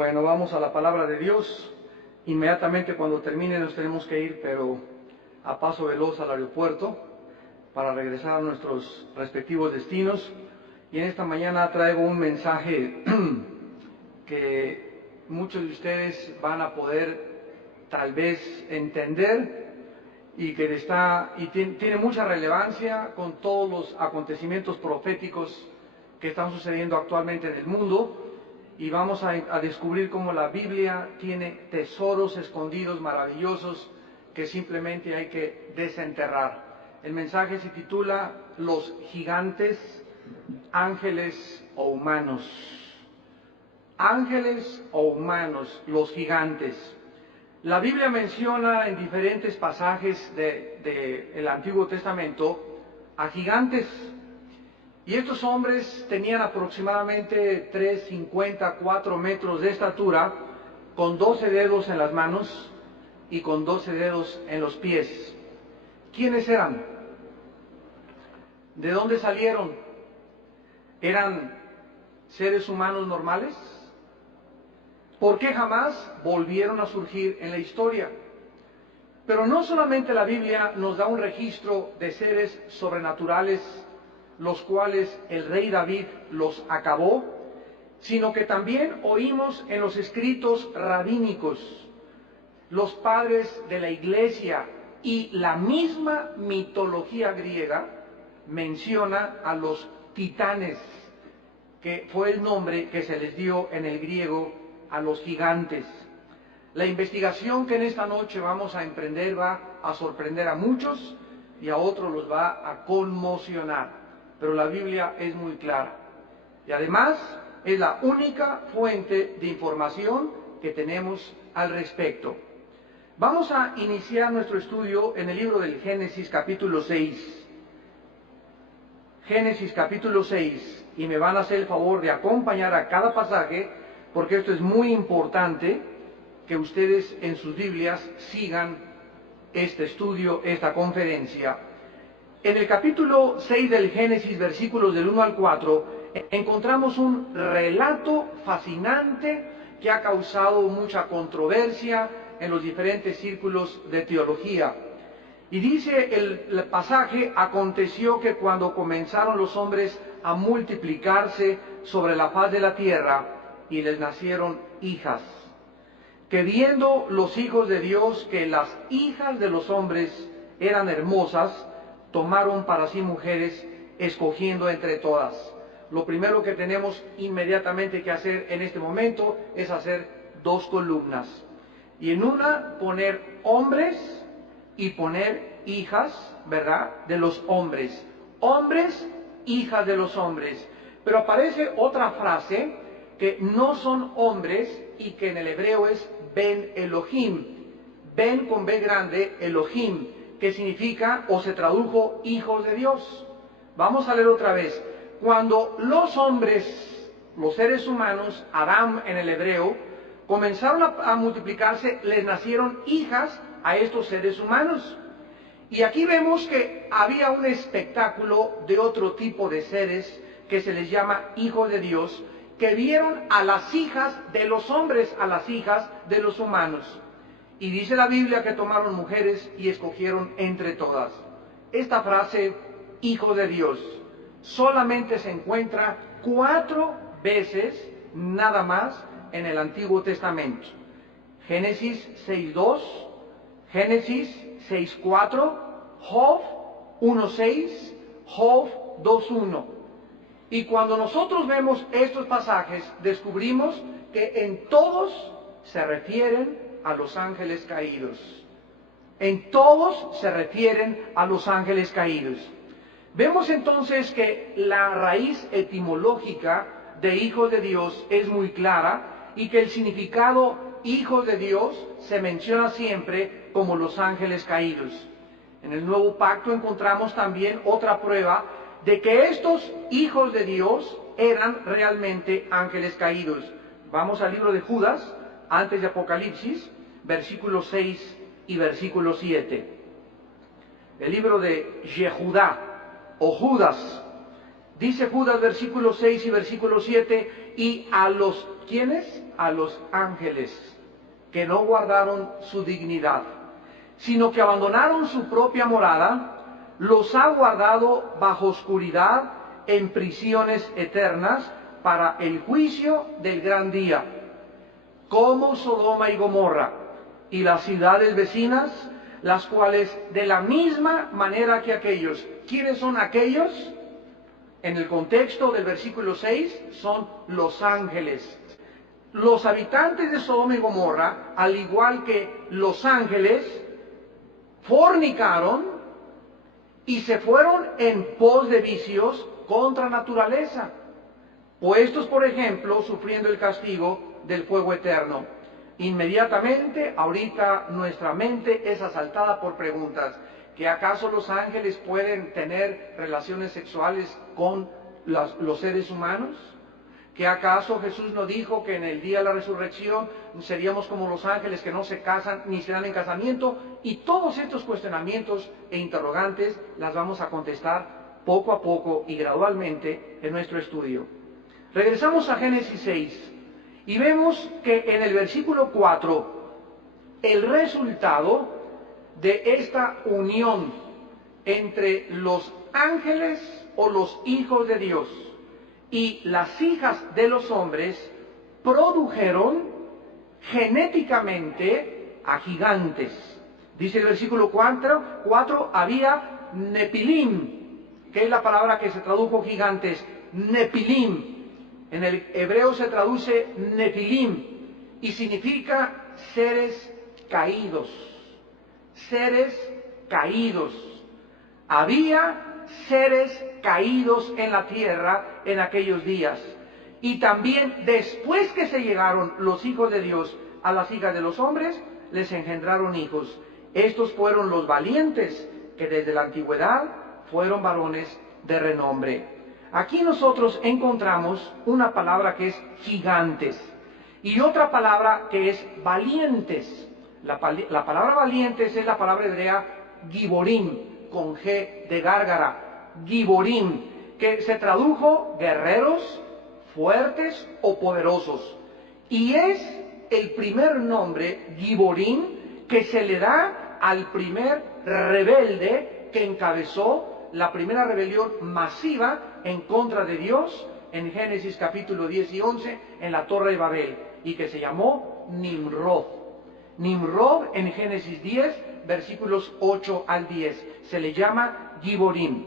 Bueno, vamos a la palabra de Dios. Inmediatamente cuando termine nos tenemos que ir, pero a paso veloz al aeropuerto para regresar a nuestros respectivos destinos. Y en esta mañana traigo un mensaje que muchos de ustedes van a poder tal vez entender y que tiene mucha relevancia con todos los acontecimientos proféticos que están sucediendo actualmente en el mundo. Y vamos a descubrir cómo la Biblia tiene tesoros escondidos maravillosos que simplemente hay que desenterrar. El mensaje se titula Los gigantes, ángeles o humanos. Ángeles o humanos, los gigantes. La Biblia menciona en diferentes pasajes del Antiguo Testamento a gigantes. Y estos hombres tenían aproximadamente 3,50, 4 metros de estatura, con 12 dedos en las manos y con 12 dedos en los pies. ¿Quiénes eran? ¿De dónde salieron? ¿Eran seres humanos normales? ¿Por qué jamás volvieron a surgir en la historia? Pero no solamente la Biblia nos da un registro de seres sobrenaturales, los cuales el rey David los acabó, sino que también oímos en los escritos rabínicos, los padres de la iglesia y la misma mitología griega menciona a los titanes, que fue el nombre que se les dio en el griego a los gigantes. La investigación que en esta noche vamos a emprender va a sorprender a muchos y a otros los va a conmocionar. Pero la Biblia es muy clara. Y además es la única fuente de información que tenemos al respecto. Vamos a iniciar nuestro estudio en el libro del Génesis capítulo 6. Génesis capítulo 6. Y me van a hacer el favor de acompañar a cada pasaje, porque esto es muy importante que ustedes en sus Biblias sigan este estudio, esta conferencia. En el capítulo 6 del Génesis, versículos del 1 al 4, encontramos un relato fascinante que ha causado mucha controversia en los diferentes círculos de teología. Y dice el pasaje: aconteció que cuando comenzaron los hombres a multiplicarse sobre la faz de la tierra, y les nacieron hijas, que viendo los hijos de Dios que las hijas de los hombres eran hermosas, tomaron para sí mujeres, escogiendo entre todas. Lo primero que tenemos inmediatamente que hacer en este momento es hacer 2 columnas. Y en una poner hombres y poner hijas, ¿verdad?, de los hombres. Hombres, hijas de los hombres. Pero aparece otra frase que no son hombres y que en el hebreo es Ben Elohim. Ben con B grande, Elohim, que significa o se tradujo hijos de Dios. Vamos a leer otra vez. Cuando los hombres, los seres humanos, Adam en el hebreo, comenzaron a multiplicarse, les nacieron hijas a estos seres humanos. Y aquí vemos que había un espectáculo de otro tipo de seres que se les llama hijos de Dios, que vieron a las hijas de los hombres, a las hijas de los humanos. Y dice la Biblia que tomaron mujeres y escogieron entre todas. Esta frase, hijo de Dios, solamente se encuentra 4 veces nada más en el Antiguo Testamento. Génesis 6:2, Génesis 6:4, Job 1:6, Job 2:1. Y cuando nosotros vemos estos pasajes, descubrimos que en todos se refieren a los ángeles caídos. En todos se refieren a los ángeles caídos. Vemos entonces que la raíz etimológica de hijos de Dios es muy clara y que el significado hijos de Dios se menciona siempre como los ángeles caídos. En el Nuevo Pacto encontramos también otra prueba de que estos hijos de Dios eran realmente ángeles caídos. Vamos al libro de Judas, antes de Apocalipsis, versículo 6 y versículo 7. El libro de Yehudá o Judas Dice Judas versículo 6 y versículo 7, y a los, ¿quiénes? A los ángeles, que no guardaron su dignidad, sino que abandonaron su propia morada, los ha guardado bajo oscuridad en prisiones eternas para el juicio del gran día. Como Sodoma y Gomorra y las ciudades vecinas, las cuales de la misma manera que aquellos. ¿Quiénes son aquellos? En el contexto del versículo 6 son los ángeles. Los habitantes de Sodoma y Gomorra, al igual que los ángeles, fornicaron y se fueron en pos de vicios contra naturaleza, puestos, por ejemplo, sufriendo el castigo del fuego eterno. Inmediatamente, ahorita nuestra mente es asaltada por preguntas. ¿Que acaso los ángeles pueden tener relaciones sexuales con los seres humanos? ¿Que acaso Jesús no dijo que en el día de la resurrección seríamos como los ángeles que no se casan ni se dan en casamiento? Y todos estos cuestionamientos e interrogantes las vamos a contestar poco a poco y gradualmente en nuestro estudio. Regresamos a Génesis 6 y vemos que en el versículo 4 el resultado de esta unión entre los ángeles o los hijos de Dios y las hijas de los hombres produjeron genéticamente a gigantes. Dice el versículo 4, había Nepilim, que es la palabra que se tradujo gigantes, Nepilim. En el hebreo se traduce Nefilim y significa seres caídos. Seres caídos. Había seres caídos en la tierra en aquellos días. Y también después que se llegaron los hijos de Dios a las hijas de los hombres, les engendraron hijos. Estos fueron los valientes que desde la antigüedad fueron varones de renombre. Aquí nosotros encontramos una palabra que es gigantes y otra palabra que es valientes. La palabra valientes es la palabra hebrea giborim, con G de gárgara, giborim, que se tradujo guerreros, fuertes o poderosos. Y es el primer nombre, giborim, que se le da al primer rebelde que encabezó la primera rebelión masiva en contra de Dios en Génesis capítulo 10 y 11 en la Torre de Babel, y que se llamó Nimrod. Nimrod en Génesis 10 versículos 8 al 10 se le llama Giborim.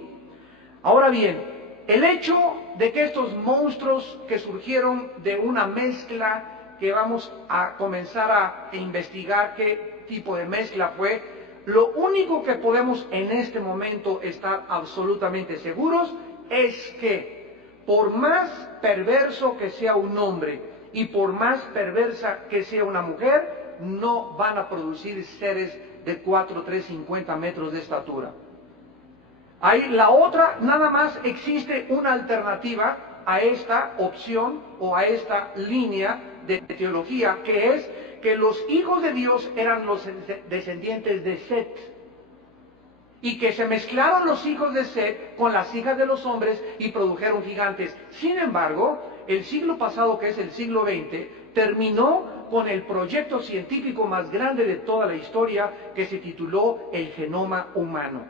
Ahora bien, el hecho de que estos monstruos que surgieron de una mezcla que vamos a comenzar a investigar qué tipo de mezcla fue, lo único que podemos en este momento estar absolutamente seguros es que por más perverso que sea un hombre y por más perversa que sea una mujer, no van a producir seres de 4, 3, 50 metros de estatura. Hay la otra, nada más existe una alternativa a esta opción o a esta línea de teología, que es que los hijos de Dios eran los descendientes de Set, y que se mezclaron los hijos de Set con las hijas de los hombres y produjeron gigantes. Sin embargo, el siglo pasado, que es el siglo XX, terminó con el proyecto científico más grande de toda la historia, que se tituló el genoma humano.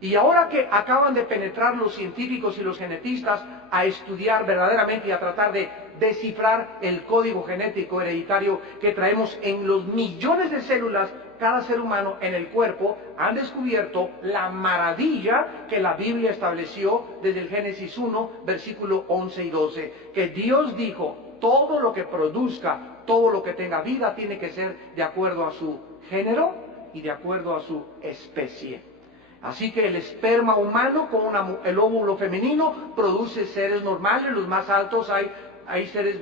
Y ahora que acaban de penetrar los científicos y los genetistas a estudiar verdaderamente y a tratar de descifrar el código genético hereditario que traemos en los millones de células cada ser humano en el cuerpo, han descubierto la maravilla que la Biblia estableció desde el Génesis 1, versículo 11 y 12, que Dios dijo: todo lo que produzca, todo lo que tenga vida tiene que ser de acuerdo a su género y de acuerdo a su especie. Así que el esperma humano con el óvulo femenino produce seres normales, los más altos. Hay seres,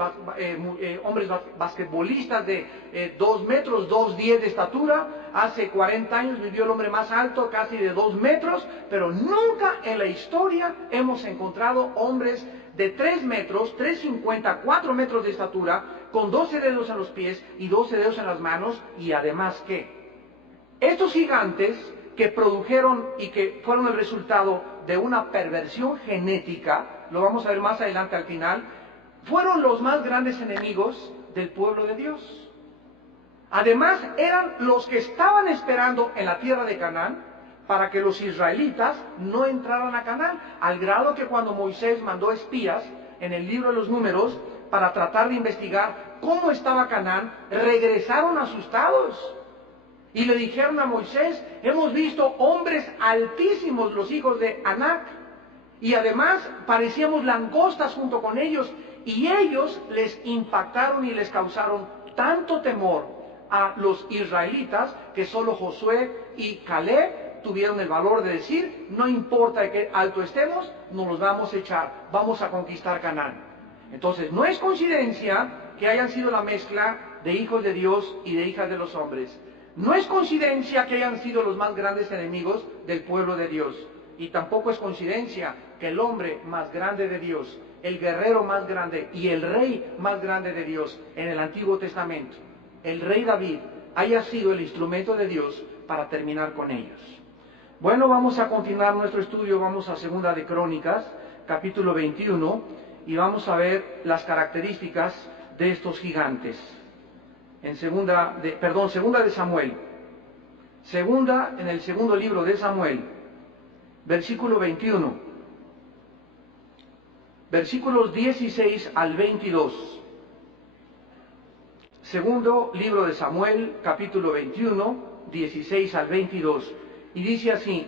hombres basquetbolistas de 2 metros, 2,10 de estatura. Hace 40 años vivió el hombre más alto, casi de 2 metros, pero nunca en la historia hemos encontrado hombres de 3 metros, 3,50, 4 metros de estatura, con 12 dedos en los pies y 12 dedos en las manos, y además que estos gigantes que produjeron y que fueron el resultado de una perversión genética, lo vamos a ver más adelante al final, fueron los más grandes enemigos del pueblo de Dios. Además, eran los que estaban esperando en la tierra de Canaán para que los israelitas no entraran a Canaán, al grado que cuando Moisés mandó espías en el libro de los Números para tratar de investigar cómo estaba Canaán, regresaron asustados y le dijeron a Moisés: hemos visto hombres altísimos, los hijos de Anac, y además parecíamos langostas junto con ellos, y ellos les impactaron y les causaron tanto temor a los israelitas que solo Josué y Caleb tuvieron el valor de decir: no importa de qué alto estemos, nos los vamos a echar, vamos a conquistar Canaán. Entonces, no es coincidencia que hayan sido la mezcla de hijos de Dios y de hijas de los hombres. No es coincidencia que hayan sido los más grandes enemigos del pueblo de Dios. Y tampoco es coincidencia que el hombre más grande de Dios, el guerrero más grande y el rey más grande de Dios en el Antiguo Testamento, el rey David, haya sido el instrumento de Dios para terminar con ellos. Bueno, vamos a continuar nuestro estudio, vamos a Segunda de Crónicas, capítulo 21, y vamos a ver las características de estos gigantes. Segunda de Samuel. En el segundo libro de Samuel, versículo 21, versículos 16 al 22. Segundo libro de Samuel, capítulo 21, 16 al 22. Y dice así: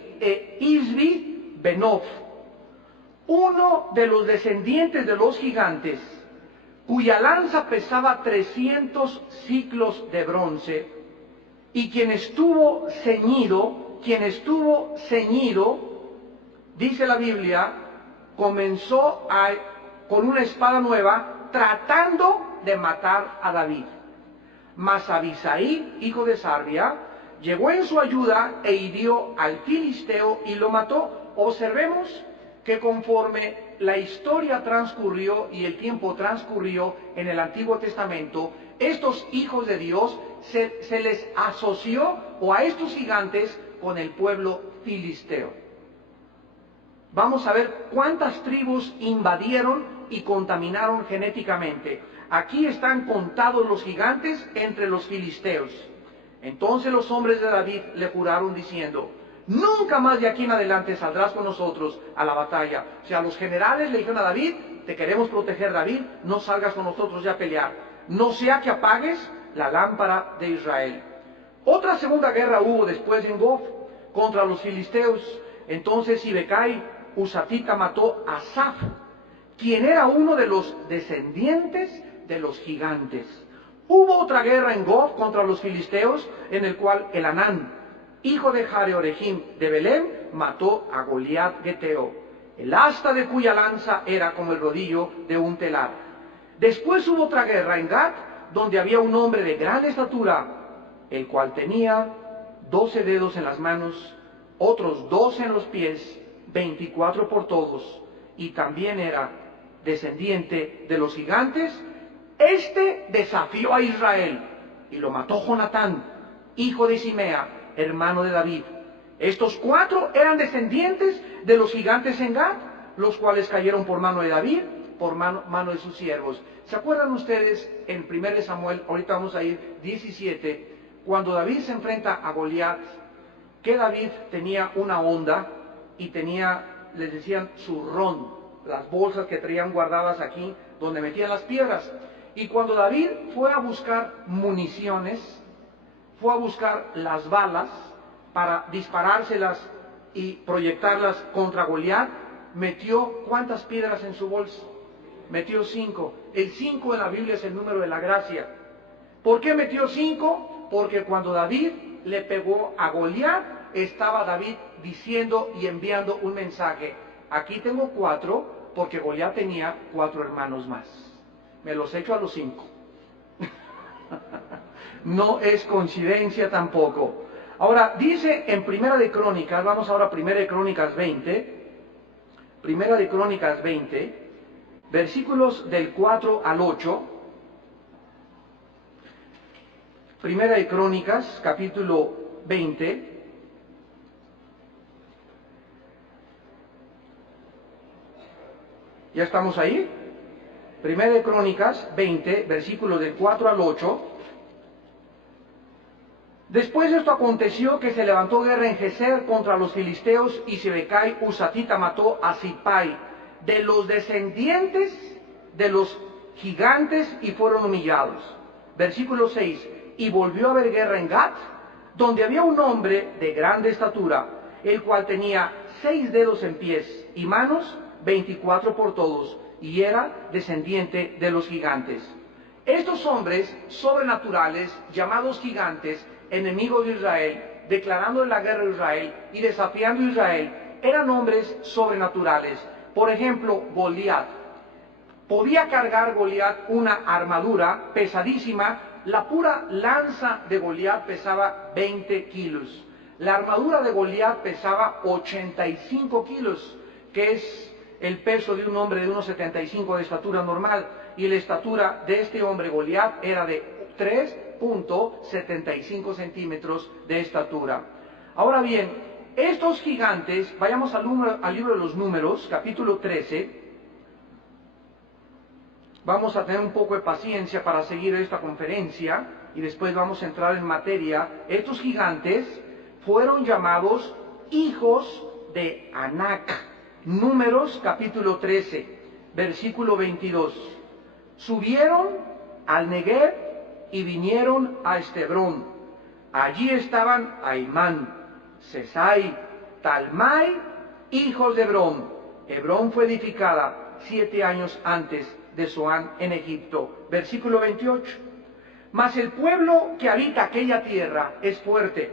Isbi Benob, uno de los descendientes de los gigantes, cuya lanza pesaba 300 ciclos de bronce, y quien estuvo ceñido, dice la Biblia, comenzó con una espada nueva, tratando de matar a David. Mas Abisai, hijo de Sarbia, llegó en su ayuda e hirió al filisteo y lo mató. Observemos que conforme la historia transcurrió y el tiempo transcurrió en el Antiguo Testamento, estos hijos de Dios se les asoció, o a estos gigantes, con el pueblo filisteo. Vamos a ver cuántas tribus invadieron y contaminaron genéticamente. Aquí están contados los gigantes entre los filisteos. Entonces los hombres de David le juraron diciendo: nunca más de aquí en adelante saldrás con nosotros a la batalla. O sea, los generales le dijeron a David: te queremos proteger, David, no salgas con nosotros ya a pelear, no sea que apagues la lámpara de Israel. Otra segunda guerra hubo después en Gof contra los filisteos. Entonces Sibecai Husatita mató a Saf, quien era uno de los descendientes de los gigantes. Hubo otra guerra en Gof contra los filisteos, en el cual Elanán, hijo de Jareorejim de Belén, mató a Goliat Geteo, el asta de cuya lanza era como el rodillo de un telar. Después hubo otra guerra en Gat, donde había un hombre de gran estatura, el cual tenía 12 dedos en las manos, otros 12 en los pies, 24 por todos, y también era descendiente de los gigantes. Este desafió a Israel y lo mató Jonatán, hijo de Simea, hermano de David. Estos 4 eran descendientes de los gigantes en Gat, los cuales cayeron por mano de David, por mano de sus siervos. ¿Se acuerdan ustedes en 1 Samuel, ahorita vamos a ir 17, cuando David se enfrenta a Goliat, que David tenía una honda y tenía, les decían, su ron, las bolsas que traían guardadas aquí, donde metían las piedras? Y cuando David fue a buscar municiones, fue a buscar las balas para disparárselas y proyectarlas contra Goliat, metió ¿cuántas piedras en su bolsa? Metió 5. El 5 en la Biblia es el número de la gracia. ¿Por qué metió 5? Porque cuando David le pegó a Goliat, estaba David diciendo y enviando un mensaje: aquí tengo 4, porque Goliat tenía 4 hermanos más. Me los echo a los 5. No es coincidencia tampoco. Ahora, dice en Primera de Crónicas, vamos ahora a Primera de Crónicas 20, Primera de Crónicas 20, versículos del 4 al 8, Primera de Crónicas, capítulo 20, ¿Ya estamos ahí? Primera de Crónicas 20, versículos del 4 al 8. Después de esto aconteció que se levantó guerra en Geser contra los filisteos, y Sibecai Husatita mató a Sipai, de los descendientes de los gigantes, y fueron humillados. Versículo 6. Y volvió a haber guerra en Gat, donde había un hombre de grande estatura, el cual tenía 6 dedos en pies y manos, 24 por todos, y era descendiente de los gigantes. Estos hombres sobrenaturales, llamados gigantes, enemigos de Israel, declarando la guerra a Israel y desafiando a Israel, eran hombres sobrenaturales. Por ejemplo, Goliat. Podía cargar Goliat una armadura pesadísima. La pura lanza de Goliat pesaba 20 kilos. La armadura de Goliat pesaba 85 kilos, que es el peso de un hombre de unos 75 de estatura normal. Y la estatura de este hombre Goliat era de 3.75 centímetros de estatura. Ahora bien, estos gigantes, vayamos al libro de los Números, capítulo 13. Vamos a tener un poco de paciencia para seguir esta conferencia y después vamos a entrar en materia. Estos gigantes fueron llamados hijos de Anac. Números capítulo 13, versículo 22. Subieron al Negev y vinieron a Estebrón. Allí estaban Aimán, Sesai, Talmai, hijos de Hebrón. Hebrón fue edificada 7 años antes de Zoán en Egipto. Versículo 28. Mas el pueblo que habita aquella tierra es fuerte,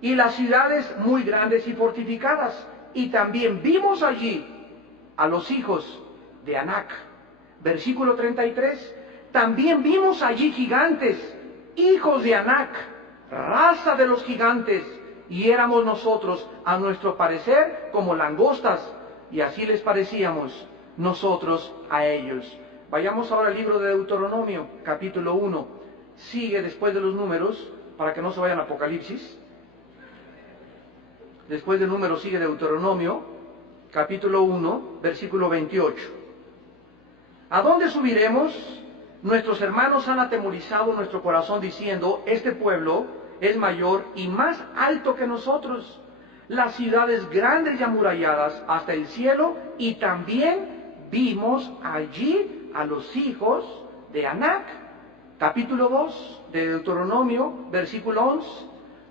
y las ciudades muy grandes y fortificadas. Y también vimos allí a los hijos de Anac. Versículo 33. También vimos allí gigantes, hijos de Anac, raza de los gigantes, y éramos nosotros, a nuestro parecer, como langostas, y así les parecíamos nosotros a ellos. Vayamos ahora al libro de Deuteronomio, capítulo 1. Sigue después de los Números, para que no se vayan a Apocalipsis. Después de Números sigue Deuteronomio, capítulo 1, versículo 28. ¿A dónde subiremos? Nuestros hermanos han atemorizado nuestro corazón diciendo, este pueblo es mayor y más alto que nosotros. Las ciudades grandes y amuralladas hasta el cielo, y también vimos allí a los hijos de Anac. Capítulo 2 de Deuteronomio, versículo 11.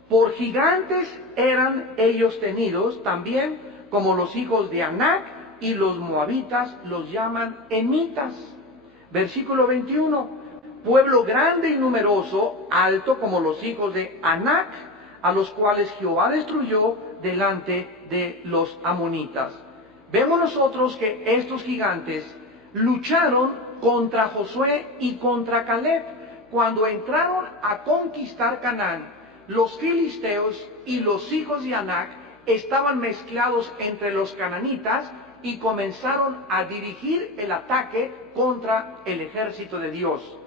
Por gigantes eran ellos tenidos también, como los hijos de Anac, y los moabitas los llaman emitas. Versículo 21. Pueblo grande y numeroso, alto como los hijos de Anac, a los cuales Jehová destruyó delante de los amonitas. Vemos nosotros que estos gigantes lucharon contra Josué y contra Caleb. Cuando entraron a conquistar Canaán, los filisteos y los hijos de Anac estaban mezclados entre los cananitas y comenzaron a dirigir el ataque contra el ejército de Dios.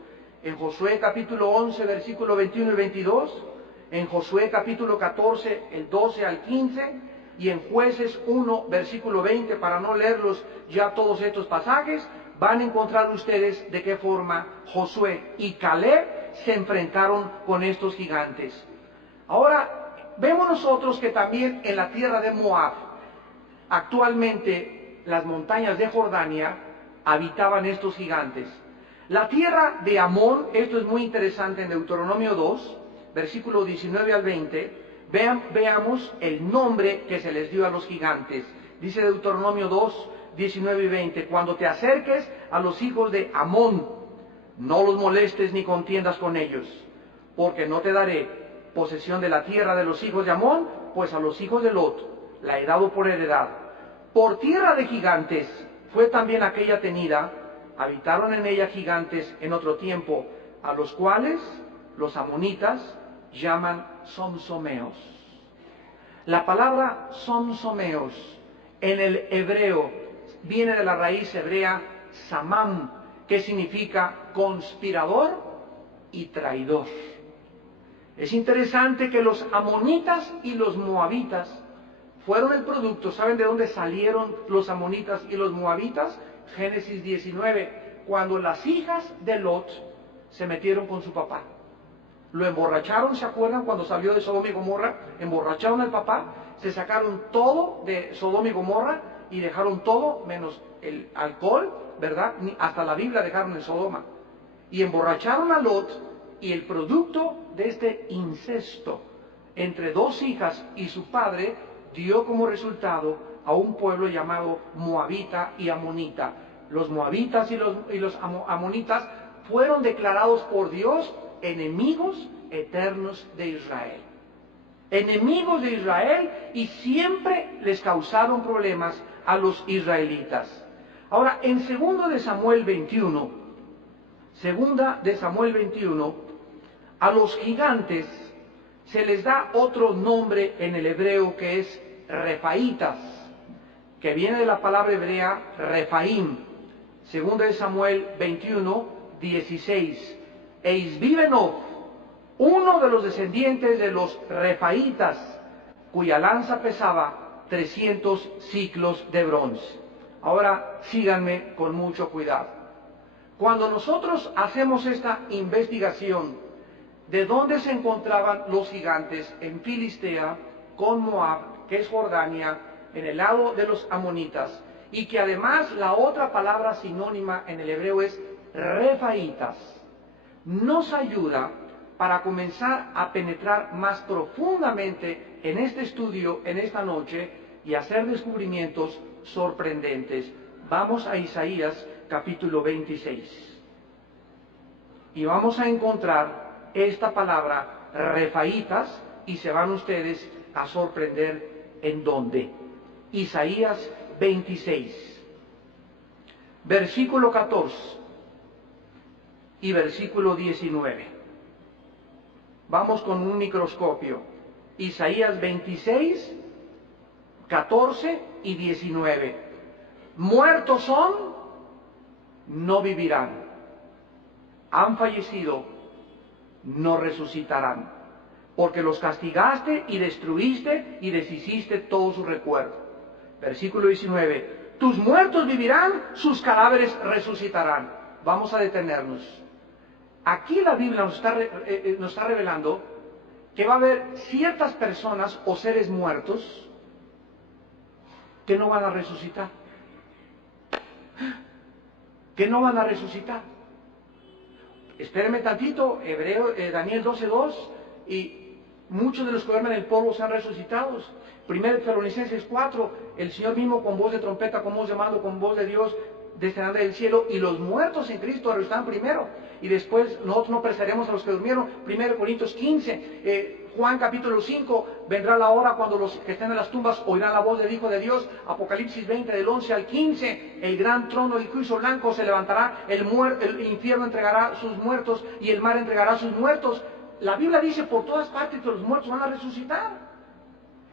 En Josué capítulo 11, versículo 21 y 22, en Josué capítulo 14, el 12 al 15, y en Jueces 1, versículo 20, para no leerlos ya todos estos pasajes, van a encontrar ustedes de qué forma Josué y Caleb se enfrentaron con estos gigantes. Ahora, vemos nosotros que también en la tierra de Moab, actualmente las montañas de Jordania, habitaban estos gigantes. La tierra de Amón, esto es muy interesante en Deuteronomio 2, versículo 19 al 20, veamos el nombre que se les dio a los gigantes. Dice Deuteronomio 2, 19 y 20, cuando te acerques a los hijos de Amón, no los molestes ni contiendas con ellos, porque no te daré posesión de la tierra de los hijos de Amón, pues a los hijos de Lot la he dado por heredad. Por tierra de gigantes fue también aquella tenida, habitaron en ella gigantes en otro tiempo, a los cuales los amonitas llaman somsomeos. La palabra somsomeos en el hebreo viene de la raíz hebrea samam, que significa conspirador y traidor. Es interesante que los amonitas y los moabitas fueron el producto. ¿Saben de dónde salieron los amonitas y los moabitas? Génesis 19, cuando las hijas de Lot se metieron con su papá. Lo emborracharon, ¿se acuerdan? Cuando salió de Sodoma y Gomorra, emborracharon al papá, se sacaron todo de Sodoma y Gomorra y dejaron todo menos el alcohol, ¿verdad? Hasta la Biblia dejaron en Sodoma. Y emborracharon a Lot, y el producto de este incesto entre dos hijas y su padre dio como resultado a un pueblo llamado Moabita y Amonita. Los moabitas y los amonitas fueron declarados por Dios enemigos eternos de Israel. Enemigos de Israel, y siempre les causaron problemas a los israelitas. Ahora, en 2 de Samuel 21, a los gigantes se les da otro nombre en el hebreo que es Refaitas, que viene de la palabra hebrea Refaim. 2 de Samuel 21, 16. E Isbibenov, uno de los descendientes de los Refaitas, cuya lanza pesaba 300 ciclos de bronce. Ahora síganme con mucho cuidado. Cuando nosotros hacemos esta investigación de dónde se encontraban los gigantes en Filistea, con Moab, que es Jordania, en el lado de los amonitas, y que además la otra palabra sinónima en el hebreo es Refaitas, nos ayuda para comenzar a penetrar más profundamente en este estudio, en esta noche, y hacer descubrimientos sorprendentes. Vamos a Isaías capítulo 26. Y vamos a encontrar esta palabra Refaitas, y se van ustedes a sorprender en dónde. Isaías 26, versículo 14 y versículo 19. Vamos con un microscopio. Isaías 26, 14 y 19. Muertos son, no vivirán. Han fallecido, no resucitarán. Porque los castigaste y destruiste y deshiciste todo su recuerdo. Versículo 19. Tus muertos vivirán, sus cadáveres resucitarán. Vamos a detenernos. Aquí la Biblia nos está revelando que va a haber ciertas personas o seres muertos que no van a resucitar. Que no van a resucitar. Espérenme tantito, Daniel 12:2, y muchos de los que duermen en el polvo serán resucitados. 1 Tesalonicenses 4, el Señor mismo con voz de trompeta, con voz de mando, con voz de Dios, descenderá del cielo, y los muertos en Cristo resucitarán primero, y después nosotros no prestaremos a los que durmieron. 1 Corintios 15, Juan capítulo 5, vendrá la hora cuando los que estén en las tumbas oirán la voz del Hijo de Dios. Apocalipsis 20, del 11 al 15, el gran trono del juicio blanco se levantará, el infierno entregará sus muertos, y el mar entregará sus muertos. La Biblia dice por todas partes que los muertos van a resucitar.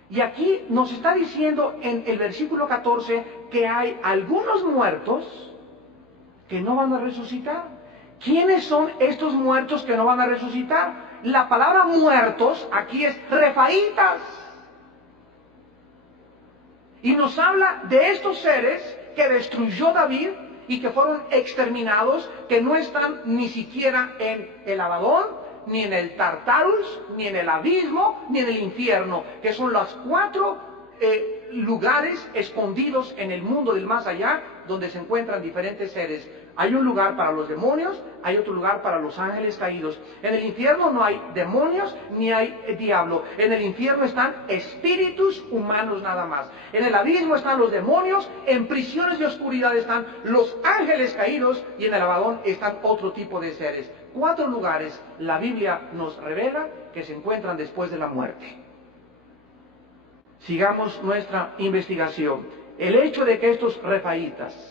Y aquí nos está diciendo en el versículo 14 que hay algunos muertos que no van a resucitar. ¿Quiénes son estos muertos que no van a resucitar? La palabra muertos aquí es refaitas. Y nos habla de estos seres que destruyó David y que fueron exterminados, que no están ni siquiera en el Abadón, ni en el Tartarus, ni en el abismo, ni en el infierno, que son los 4 lugares escondidos en el mundo del más allá, donde se encuentran diferentes seres. Hay un lugar para los demonios, hay otro lugar para los ángeles caídos. En el infierno no hay demonios ni hay diablo. En el infierno están espíritus humanos nada más. En el abismo están los demonios, en prisiones de oscuridad están los ángeles caídos, y en el Abadón están otro tipo de seres. 4 lugares la Biblia nos revela que se encuentran después de la muerte. Sigamos nuestra investigación. El hecho de que estos refaitas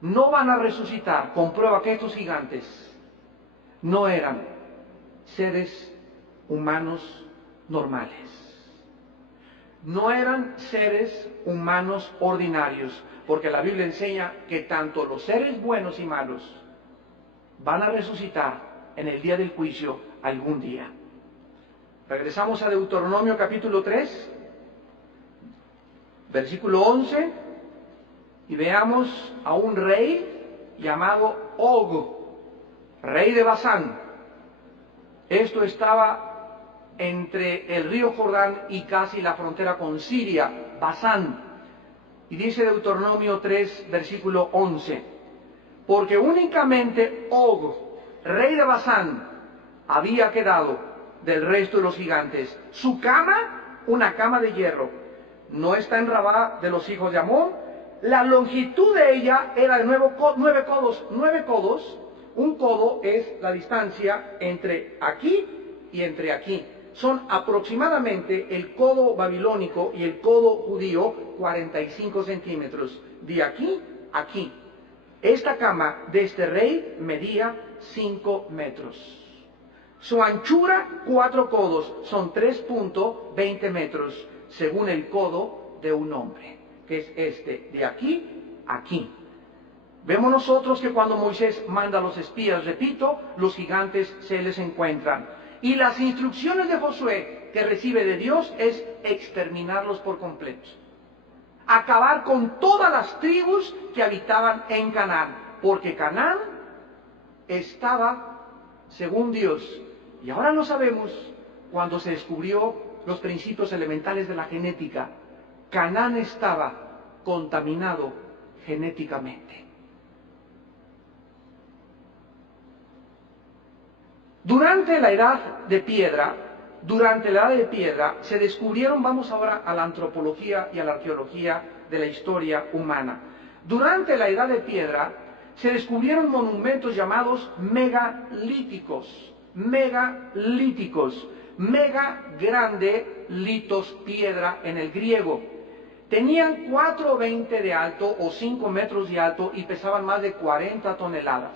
no van a resucitar comprueba que estos gigantes no eran seres humanos normales. No eran seres humanos ordinarios, porque la Biblia enseña que tanto los seres buenos y malos van a resucitar en el día del juicio algún día. Regresamos a Deuteronomio capítulo 3, versículo 11 y veamos a un rey llamado Og, rey de Basán. Esto estaba entre el río Jordán y casi la frontera con Siria, Basán. Y dice Deuteronomio 3, versículo 11, porque únicamente Og, rey de Basán, había quedado del resto de los gigantes. Su cama, una cama de hierro, no está en Rabá de los hijos de Amón. La longitud de ella era de 9 codos. 9 codos. Un codo es la distancia entre aquí y entre aquí. Son aproximadamente el codo babilónico y el codo judío 45 centímetros. De aquí a aquí. Esta cama de este rey medía 5 metros. Su anchura 4 codos, son 3.20 metros, según el codo de un hombre, que es este, de aquí a aquí. Vemos nosotros que cuando Moisés manda a los espías, repito, los gigantes se les encuentran. Y las instrucciones de Josué que recibe de Dios es exterminarlos por completo. Acabar con todas las tribus que habitaban en Canaán, porque Canaán estaba, según Dios, y ahora lo sabemos, cuando se descubrió los principios elementales de la genética, Canaán estaba contaminado genéticamente. Durante la edad de piedra, se descubrieron, vamos ahora a la antropología y a la arqueología de la historia humana. Durante la edad de piedra se descubrieron monumentos llamados megalíticos. Mega grande, litos, piedra en el griego. Tenían 4,20 de alto o 5 metros de alto y pesaban más de 40 toneladas.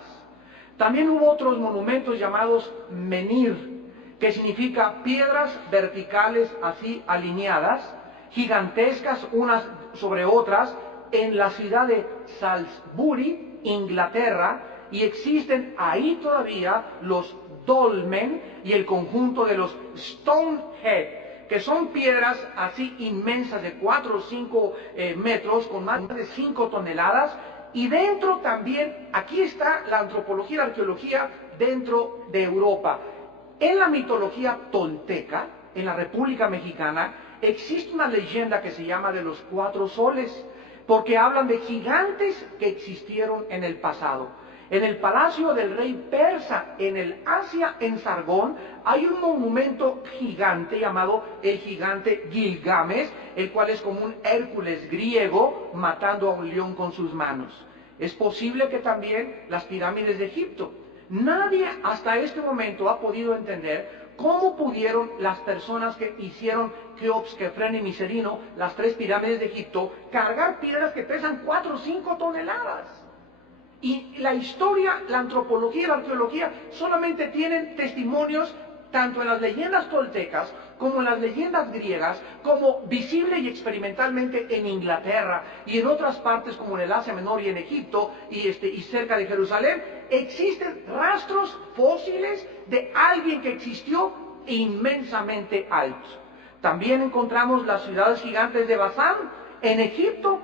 También hubo otros monumentos llamados menhir, que significa piedras verticales así alineadas, gigantescas unas sobre otras, en la ciudad de Salisbury, Inglaterra, y existen ahí todavía los dolmen y el conjunto de los Stonehead, que son piedras así inmensas de 4 o 5 metros, con más de 5 toneladas, y dentro también, aquí está la antropología y la arqueología dentro de Europa. En la mitología tolteca, en la República Mexicana, existe una leyenda que se llama de los 4 soles, porque hablan de gigantes que existieron en el pasado. En el palacio del rey persa, en el Asia, en Sargón, hay un monumento gigante llamado el gigante Gilgamesh, el cual es como un Hércules griego matando a un león con sus manos. Es posible que también las pirámides de Egipto. Nadie hasta este momento ha podido entender cómo pudieron las personas que hicieron Keops, Kefren y Miserino, las 3 pirámides de Egipto, cargar piedras que pesan 4 o 5 toneladas. Y la historia, la antropología y la arqueología solamente tienen testimonios tanto en las leyendas toltecas como en las leyendas griegas, como visible y experimentalmente en Inglaterra y en otras partes como en el Asia Menor y en Egipto y cerca de Jerusalén. Existen rastros fósiles de alguien que existió inmensamente alto. También encontramos las ciudades gigantes de Basán en Egipto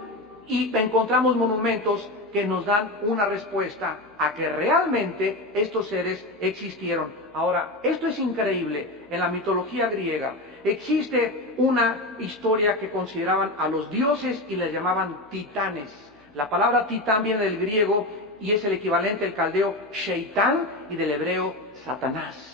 y encontramos monumentos que nos dan una respuesta a que realmente estos seres existieron. Ahora, esto es increíble. En la mitología griega existe una historia que consideraban a los dioses y les llamaban titanes. La palabra titán viene del griego y es el equivalente del caldeo Sheitán y del hebreo Satanás.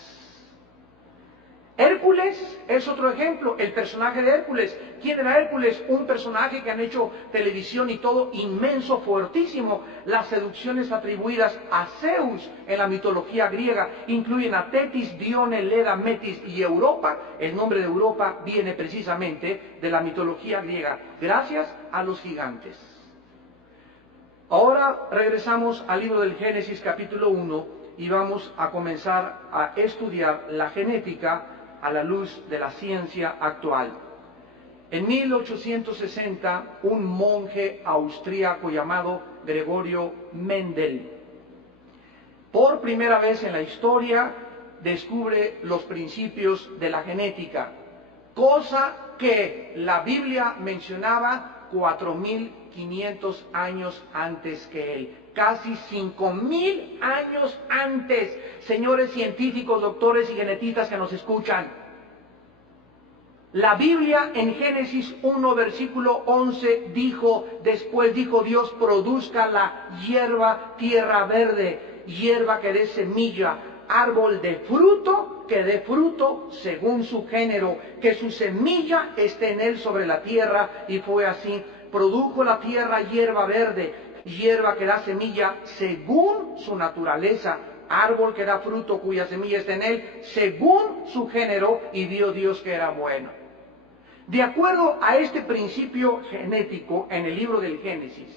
Hércules es otro ejemplo, el personaje de Hércules. ¿Quién era Hércules? Un personaje que han hecho televisión y todo, inmenso, fuertísimo. Las seducciones atribuidas a Zeus en la mitología griega incluyen a Tetis, Dione, Leda, Metis y Europa. El nombre de Europa viene precisamente de la mitología griega, gracias a los gigantes. Ahora regresamos al libro del Génesis capítulo 1 y vamos a comenzar a estudiar la genética a la luz de la ciencia actual. En 1860, un monje austríaco llamado Gregorio Mendel, por primera vez en la historia, descubre los principios de la genética, cosa que la Biblia mencionaba 4.500 años antes que él. Casi 5.000 años antes. Señores científicos, doctores y genetistas que nos escuchan. La Biblia en Génesis 1, versículo 11 después dijo Dios, produzca la hierba, tierra verde, hierba que dé semilla, árbol de fruto, que dé fruto según su género, que su semilla esté en él sobre la tierra, y fue así. Produjo la tierra hierba verde, hierba que da semilla según su naturaleza, árbol que da fruto cuya semilla está en él, según su género, y vio Dios que era bueno. De acuerdo a este principio genético en el libro del Génesis,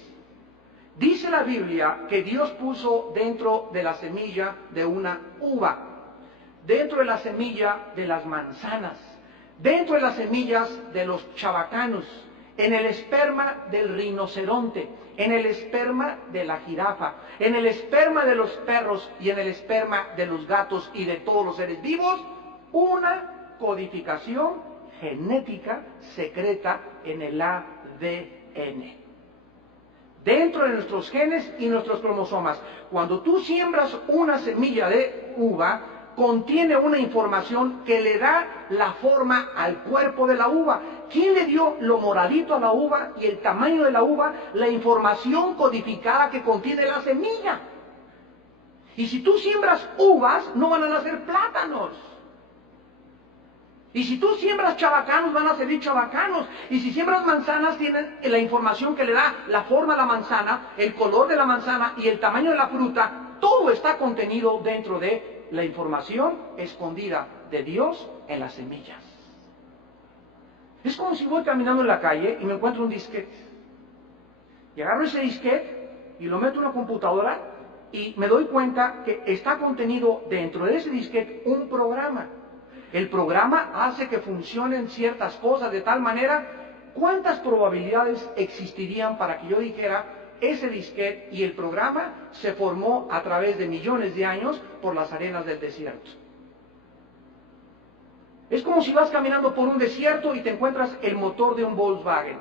dice la Biblia que Dios puso dentro de la semilla de una uva, dentro de la semilla de las manzanas, dentro de las semillas de los chabacanos, en el esperma del rinoceronte, en el esperma de la jirafa, en el esperma de los perros y en el esperma de los gatos y de todos los seres vivos, una codificación genética secreta en el ADN. Dentro de nuestros genes y nuestros cromosomas. Cuando tú siembras una semilla de uva, contiene una información que le da la forma al cuerpo de la uva. ¿Quién le dio lo moradito a la uva y el tamaño de la uva? La información codificada que contiene la semilla. Y si tú siembras uvas, no van a nacer plátanos. Y si tú siembras chabacanos, van a salir chabacanos. Y si siembras manzanas, tienen la información que le da la forma de la manzana, el color de la manzana y el tamaño de la fruta. Todo está contenido dentro de la información escondida de Dios en las semillas. Es como si voy caminando en la calle y me encuentro un disquete. Y agarro ese disquete y lo meto en una computadora y me doy cuenta que está contenido dentro de ese disquete un programa. El programa hace que funcionen ciertas cosas de tal manera, ¿cuántas probabilidades existirían para que yo dijera, ese disquete y el programa se formó a través de millones de años por las arenas del desierto? Es como si vas caminando por un desierto y te encuentras el motor de un Volkswagen.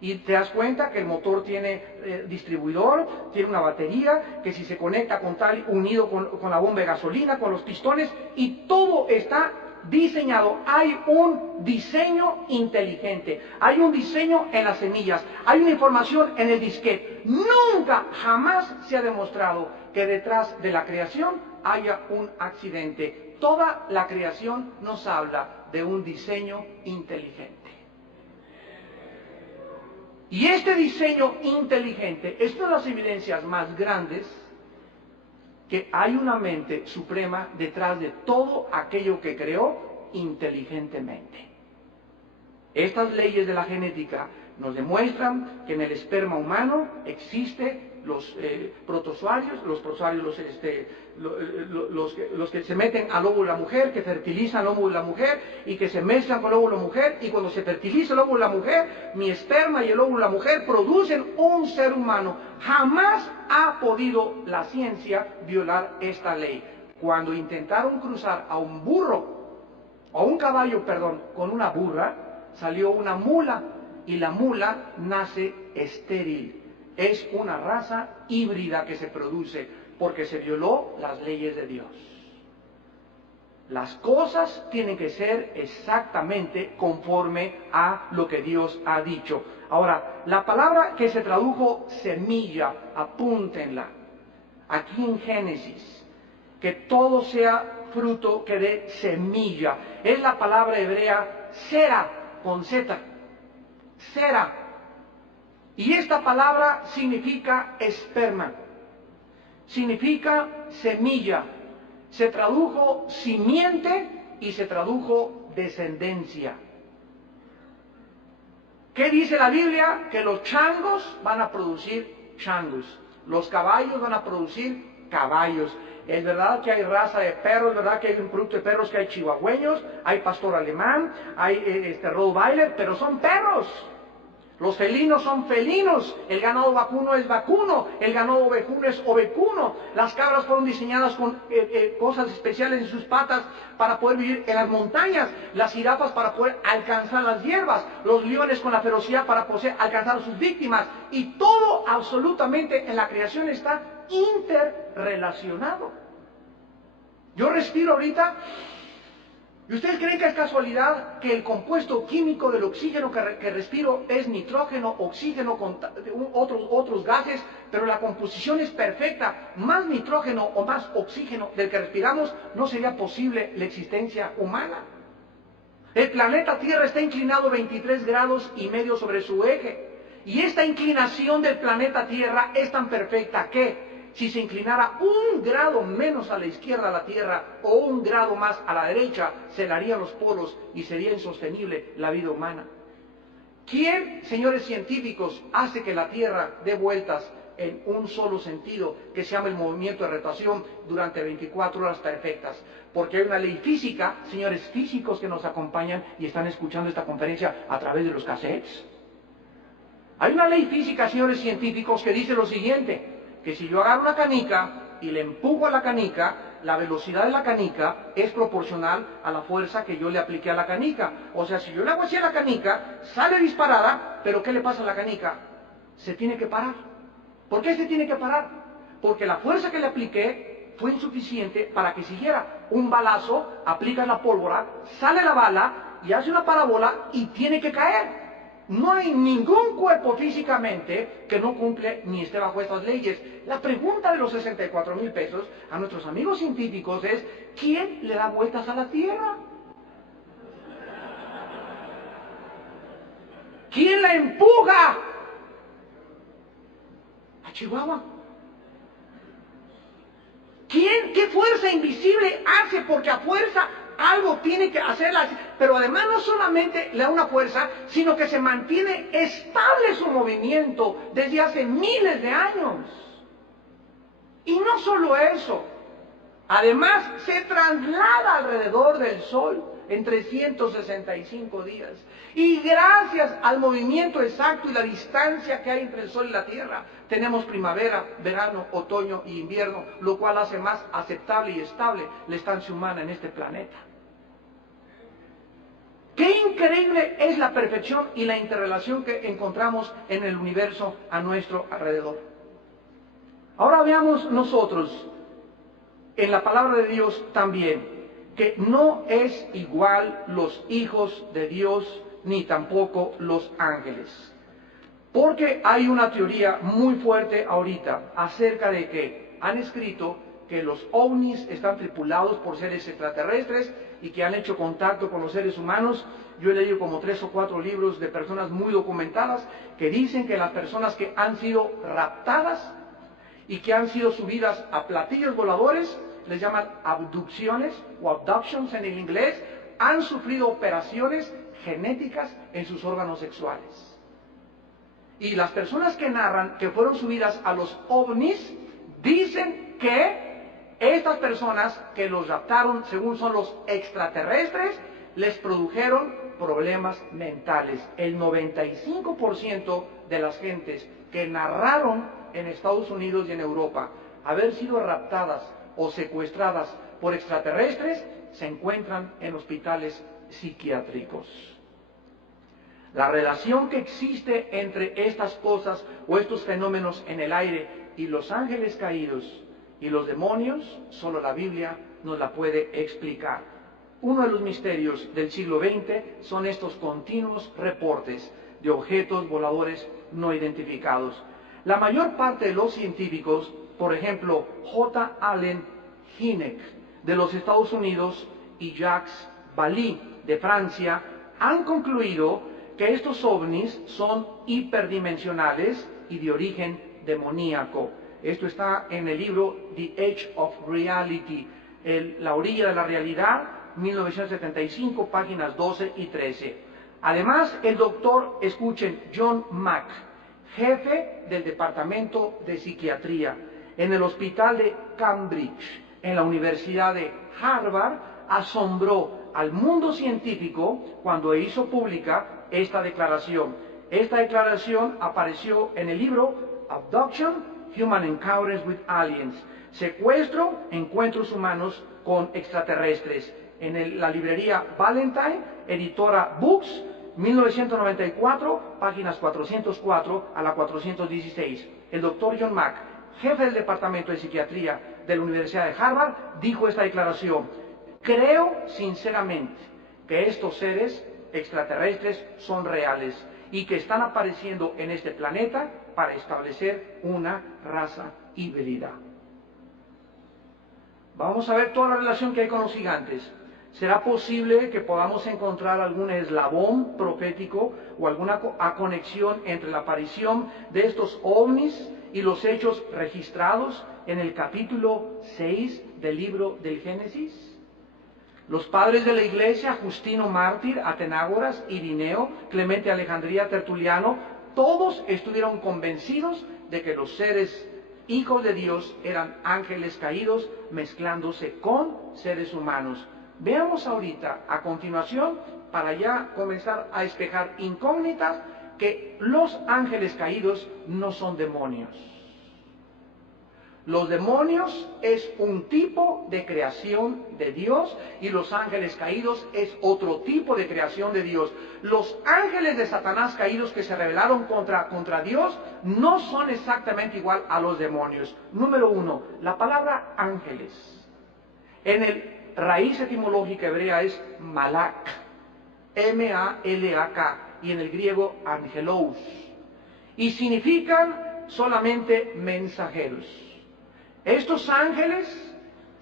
Y te das cuenta que el motor tiene distribuidor, tiene una batería, que si se conecta con tal, unido con la bomba de gasolina, con los pistones, y todo está diseñado. Hay un diseño inteligente, hay un diseño en las semillas, hay una información en el disquete. Nunca, jamás se ha demostrado que detrás de la creación haya un accidente. Toda la creación nos habla de un diseño inteligente. Y este diseño inteligente es una de las evidencias más grandes que hay una mente suprema detrás de todo aquello que creó inteligentemente. Estas leyes de la genética nos demuestran que en el esperma humano existe los protozoarios, los que se meten al óvulo de la mujer, que fertilizan el óvulo de la mujer y que se mezclan con el óvulo de la mujer, y cuando se fertiliza el óvulo de la mujer, mi esperma y el óvulo de la mujer producen un ser humano. Jamás ha podido la ciencia violar esta ley. Cuando intentaron cruzar a un caballo, con una burra, salió una mula, y la mula nace estéril. Es una raza híbrida que se produce porque se violó las leyes de Dios. Las cosas tienen que ser exactamente conforme a lo que Dios ha dicho. Ahora, la palabra que se tradujo semilla, apúntenla, aquí en Génesis, que todo sea fruto que dé semilla, es la palabra hebrea sera, con Z, sera. Y esta palabra significa esperma, significa semilla, se tradujo simiente y se tradujo descendencia. ¿Qué dice la Biblia? Que los changos van a producir changos, los caballos van a producir caballos. Es verdad que hay raza de perros, es verdad que hay un producto de perros, que hay chihuahueños, hay pastor alemán, hay Rottweiler, pero son perros. Los felinos son felinos, el ganado vacuno es vacuno, el ganado ovejuno es ovejuno. Las cabras fueron diseñadas con cosas especiales en sus patas para poder vivir en las montañas, las jirafas para poder alcanzar las hierbas, los leones con la ferocidad para poder alcanzar a sus víctimas. Y todo absolutamente en la creación está interrelacionado. Yo respiro ahorita. ¿Y ustedes creen que es casualidad que el compuesto químico del oxígeno que respiro es nitrógeno, oxígeno con otros gases, pero la composición es perfecta? Más nitrógeno o más oxígeno del que respiramos, no sería posible la existencia humana. El planeta Tierra está inclinado 23 grados y medio sobre su eje. Y esta inclinación del planeta Tierra es tan perfecta que si se inclinara 1 grado menos a la izquierda de la Tierra o 1 grado más a la derecha, se le harían los polos y sería insostenible la vida humana. ¿Quién, señores científicos, hace que la Tierra dé vueltas en un solo sentido, que se llama el movimiento de rotación, durante 24 horas perfectas? Porque hay una ley física, señores físicos que nos acompañan y están escuchando esta conferencia a través de los cassettes. Hay una ley física, señores científicos, que dice lo siguiente: que si yo agarro una canica y le empujo a la canica, la velocidad de la canica es proporcional a la fuerza que yo le apliqué a la canica. O sea, si yo le hago así a la canica, sale disparada, pero ¿qué le pasa a la canica? Se tiene que parar. ¿Por qué se tiene que parar? Porque la fuerza que le apliqué fue insuficiente para que siguiera. Un balazo, aplicas la pólvora, sale la bala y hace una parábola y tiene que caer. No hay ningún cuerpo físicamente que no cumple ni esté bajo estas leyes. La pregunta de los 64,000 pesos a nuestros amigos científicos es: ¿quién le da vueltas a la Tierra? ¿Quién la empuja a Chihuahua? ¿Quién? ¿Qué fuerza invisible hace? Porque a fuerza algo tiene que hacerla, pero además no solamente le da una fuerza, sino que se mantiene estable su movimiento desde hace miles de años. Y no solo eso, además se traslada alrededor del Sol en 365 días. Y gracias al movimiento exacto y la distancia que hay entre el Sol y la Tierra, tenemos primavera, verano, otoño y invierno, lo cual hace más aceptable y estable la estancia humana en este planeta. Qué increíble es la perfección y la interrelación que encontramos en el universo a nuestro alrededor. Ahora veamos nosotros en la palabra de Dios también que no es igual los hijos de Dios ni tampoco los ángeles. Porque hay una teoría muy fuerte ahorita acerca de que han escrito que los ovnis están tripulados por seres extraterrestres y que han hecho contacto con los seres humanos. Yo he leído como 3 o 4 libros de personas muy documentadas que dicen que las personas que han sido raptadas y que han sido subidas a platillos voladores, les llaman abducciones o abductions en el inglés, han sufrido operaciones genéticas en sus órganos sexuales. Y las personas que narran que fueron subidas a los ovnis dicen que estas personas que los raptaron, según son los extraterrestres, les produjeron problemas mentales. El 95% de las gentes que narraron en Estados Unidos y en Europa haber sido raptadas o secuestradas por extraterrestres se encuentran en hospitales psiquiátricos. La relación que existe entre estas cosas o estos fenómenos en el aire y los ángeles caídos y los demonios, solo la Biblia nos la puede explicar. Uno de los misterios del siglo XX son estos continuos reportes de objetos voladores no identificados. La mayor parte de los científicos, por ejemplo, J. Allen Hynek de los Estados Unidos y Jacques Vallée de Francia, han concluido que estos ovnis son hiperdimensionales y de origen demoníaco. Esto está en el libro The Edge of Reality, La orilla de la realidad, 1975, páginas 12 y 13. Además, el doctor, escuchen, John Mack, jefe del Departamento de Psiquiatría en el Hospital de Cambridge, en la Universidad de Harvard, asombró al mundo científico cuando hizo pública esta declaración. Esta declaración apareció en el libro Abduction, Human Encounters with Aliens, Secuestro, Encuentros Humanos con Extraterrestres, en la librería Valentine, editora Books, 1994, páginas 404 a la 416. El doctor John Mack, jefe del Departamento de Psiquiatría de la Universidad de Harvard, dijo esta declaración: creo sinceramente que estos seres extraterrestres son reales y que están apareciendo en este planeta para establecer una raza híbrida. Vamos a ver toda la relación que hay con los gigantes. ¿Será posible que podamos encontrar algún eslabón profético o alguna conexión entre la aparición de estos ovnis y los hechos registrados en el capítulo 6 del libro del Génesis? Los padres de la iglesia, Justino Mártir, Atenágoras, Irineo, Clemente Alejandría, Tertuliano, todos estuvieron convencidos de que los seres hijos de Dios eran ángeles caídos mezclándose con seres humanos. Veamos ahorita, a continuación, para ya comenzar a despejar incógnitas, que los ángeles caídos no son demonios. Los demonios es un tipo de creación de Dios y los ángeles caídos es otro tipo de creación de Dios. Los ángeles de Satanás caídos que se rebelaron contra Dios no son exactamente igual a los demonios. Número uno, la palabra ángeles en el raíz etimológica hebrea es malak, M-A-L-A-K, y en el griego angelos, y significan solamente mensajeros. Estos ángeles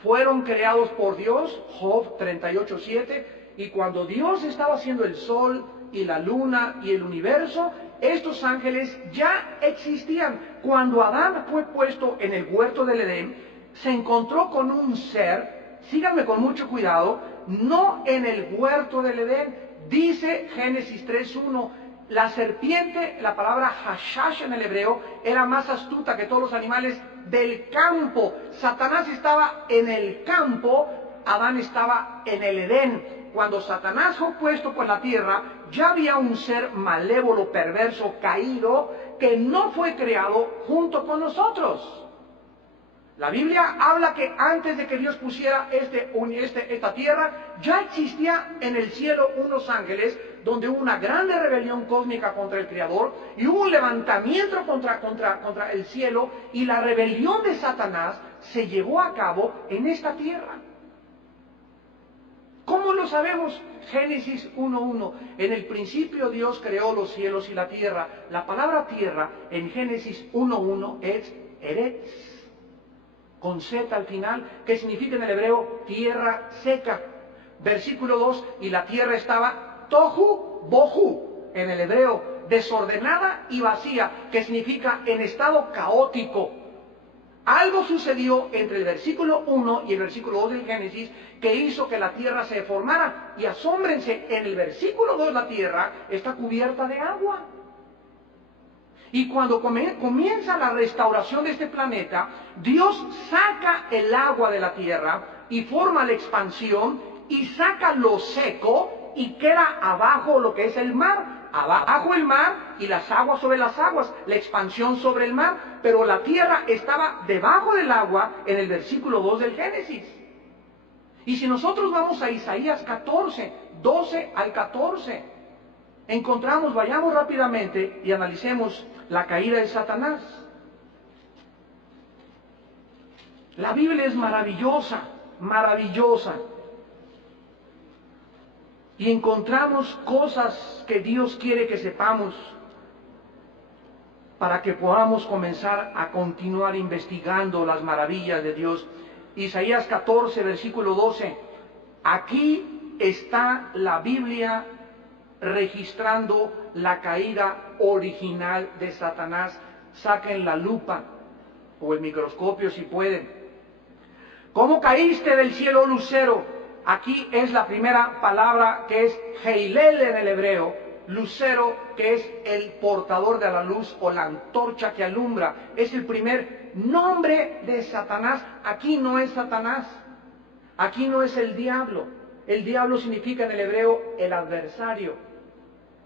fueron creados por Dios, Job 38:7, y cuando Dios estaba haciendo el sol y la luna y el universo, estos ángeles ya existían. Cuando Adán fue puesto en el huerto del Edén, se encontró con un ser, síganme con mucho cuidado, no en el huerto del Edén, dice Génesis 3:1, la serpiente, la palabra hashash en el hebreo, era más astuta que todos los animales del campo. Satanás estaba en el campo, Adán estaba en el Edén. Cuando Satanás fue puesto por la tierra, ya había un ser malévolo, perverso, caído, que no fue creado junto con nosotros. La Biblia habla que antes de que Dios pusiera esta tierra, ya existía en el cielo unos ángeles, donde hubo una grande rebelión cósmica contra el Creador, y hubo un levantamiento contra el cielo, y la rebelión de Satanás se llevó a cabo en esta tierra. ¿Cómo lo sabemos? Génesis 1:1. En el principio Dios creó los cielos y la tierra. La palabra tierra en Génesis 1:1 es Eretz, con Z al final, que significa en el hebreo tierra seca. Versículo 2, y la tierra estaba tohu bohu, en el hebreo, desordenada y vacía, que significa en estado caótico. Algo sucedió entre el versículo 1 y el versículo 2 del Génesis que hizo que la tierra se deformara. Y asómbrense, en el versículo 2 la tierra está cubierta de agua. Y cuando comienza la restauración de este planeta, Dios saca el agua de la tierra y forma la expansión y saca lo seco y queda abajo lo que es el mar. Abajo el mar y las aguas sobre las aguas, la expansión sobre el mar, pero la tierra estaba debajo del agua en el versículo 2 del Génesis. Y si nosotros vamos a Isaías 14, 12 al 14, encontramos, vayamos rápidamente y analicemos la caída de Satanás. La Biblia es maravillosa, maravillosa. Y encontramos cosas que Dios quiere que sepamos para que podamos comenzar a continuar investigando las maravillas de Dios. Isaías 14, versículo 12. Aquí está la Biblia registrando la caída original de Satanás. Saquen la lupa o el microscopio si pueden. ¿Cómo caíste del cielo, lucero? Aquí es la primera palabra, que es Heilel en el hebreo, lucero, que es el portador de la luz o la antorcha que alumbra. Es el primer nombre de Satanás. Aquí no es Satanás, aquí no es el diablo. El diablo significa en el hebreo el adversario.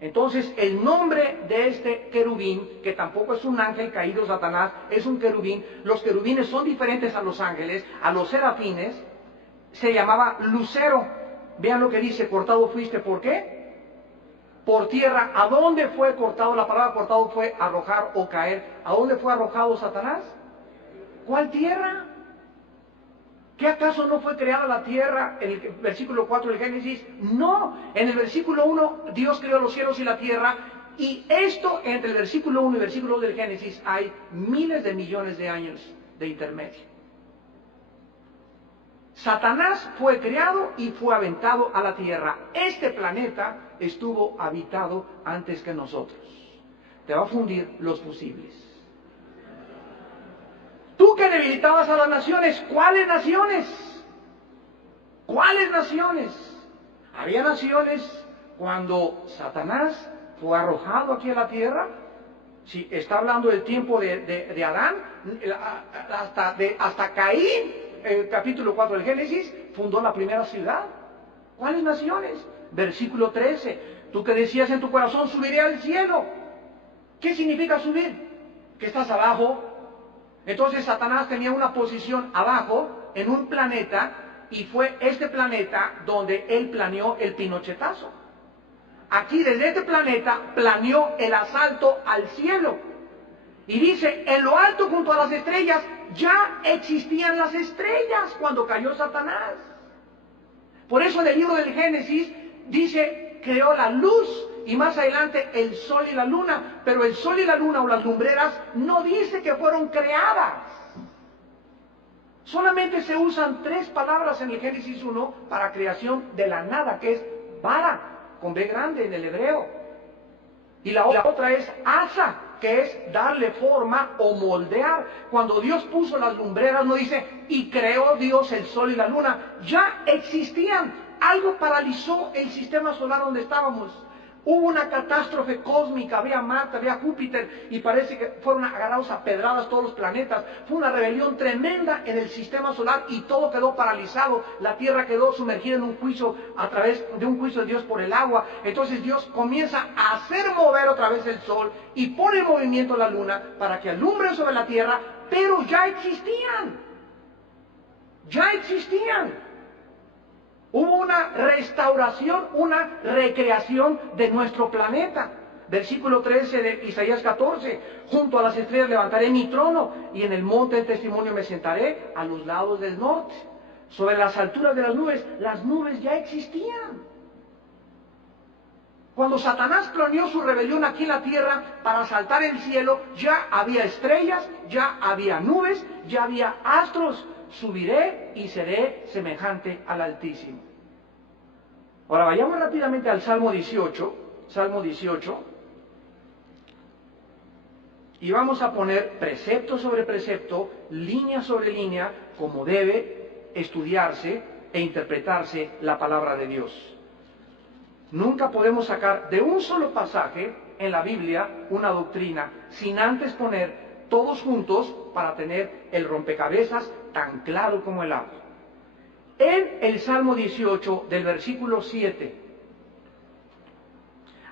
Entonces, el nombre de este querubín, que tampoco es un ángel caído, Satanás, es un querubín. Los querubines son diferentes a los ángeles, a los serafines. Se llamaba lucero. Vean lo que dice, cortado fuiste, ¿por qué? Por tierra. ¿A dónde fue cortado? La palabra cortado fue arrojar o caer. ¿A dónde fue arrojado Satanás? ¿Cuál tierra? ¿Qué acaso no fue creada la tierra en el versículo 4 del Génesis? No, en el versículo 1 Dios creó los cielos y la tierra, y esto entre el versículo 1 y el versículo 2 del Génesis hay miles de millones de años de intermedio. Satanás fue creado y fue aventado a la tierra. Este planeta estuvo habitado antes que nosotros. Te va a fundir los fusibles. Tú que debilitabas a las naciones, ¿cuáles naciones? ¿Cuáles naciones? Había naciones cuando Satanás fue arrojado aquí a la tierra. Si está hablando del tiempo de Adán, hasta Caín, el capítulo 4 del Génesis, fundó la primera ciudad. ¿Cuáles naciones? Versículo 13. Tú que decías en tu corazón, subiré al cielo. ¿Qué significa subir? Que estás abajo. Entonces Satanás tenía una posición abajo en un planeta, y fue este planeta donde él planeó el pinochetazo. Aquí desde este planeta planeó el asalto al cielo. Y dice, en lo alto junto a las estrellas, ya existían las estrellas cuando cayó Satanás. Por eso en el libro del Génesis dice, creó la luz, y más adelante el sol y la luna, pero el sol y la luna o las lumbreras no dice que fueron creadas. Solamente se usan 3 palabras en el Génesis 1 para creación de la nada, que es bara, con B grande en el hebreo. Y la otra es asa, que es darle forma o moldear. Cuando Dios puso las lumbreras, no dice, y creó Dios el sol y la luna. Ya existían. Algo paralizó el sistema solar donde estábamos. Hubo una catástrofe cósmica, había Marte, había Júpiter, y parece que fueron agarrados a pedradas todos los planetas. Fue una rebelión tremenda en el sistema solar y todo quedó paralizado. La Tierra quedó sumergida en un juicio, a través de un juicio de Dios por el agua. Entonces Dios comienza a hacer mover otra vez el sol y pone en movimiento la luna para que alumbre sobre la Tierra, pero ya existían. Ya existían. Hubo una restauración, una recreación de nuestro planeta. Versículo 13 de Isaías 14. Junto a las estrellas levantaré mi trono, y en el monte del testimonio me sentaré a los lados del norte. Sobre las alturas de las nubes ya existían. Cuando Satanás planeó su rebelión aquí en la tierra para asaltar el cielo, ya había estrellas, ya había nubes, ya había astros. Subiré y seré semejante al Altísimo. Ahora vayamos rápidamente al Salmo 18, y vamos a poner precepto sobre precepto, línea sobre línea, como debe estudiarse e interpretarse la palabra de Dios. Nunca podemos sacar de un solo pasaje en la Biblia una doctrina sin antes poner todos juntos para tener el rompecabezas tan claro como el agua. En el Salmo 18, del versículo 7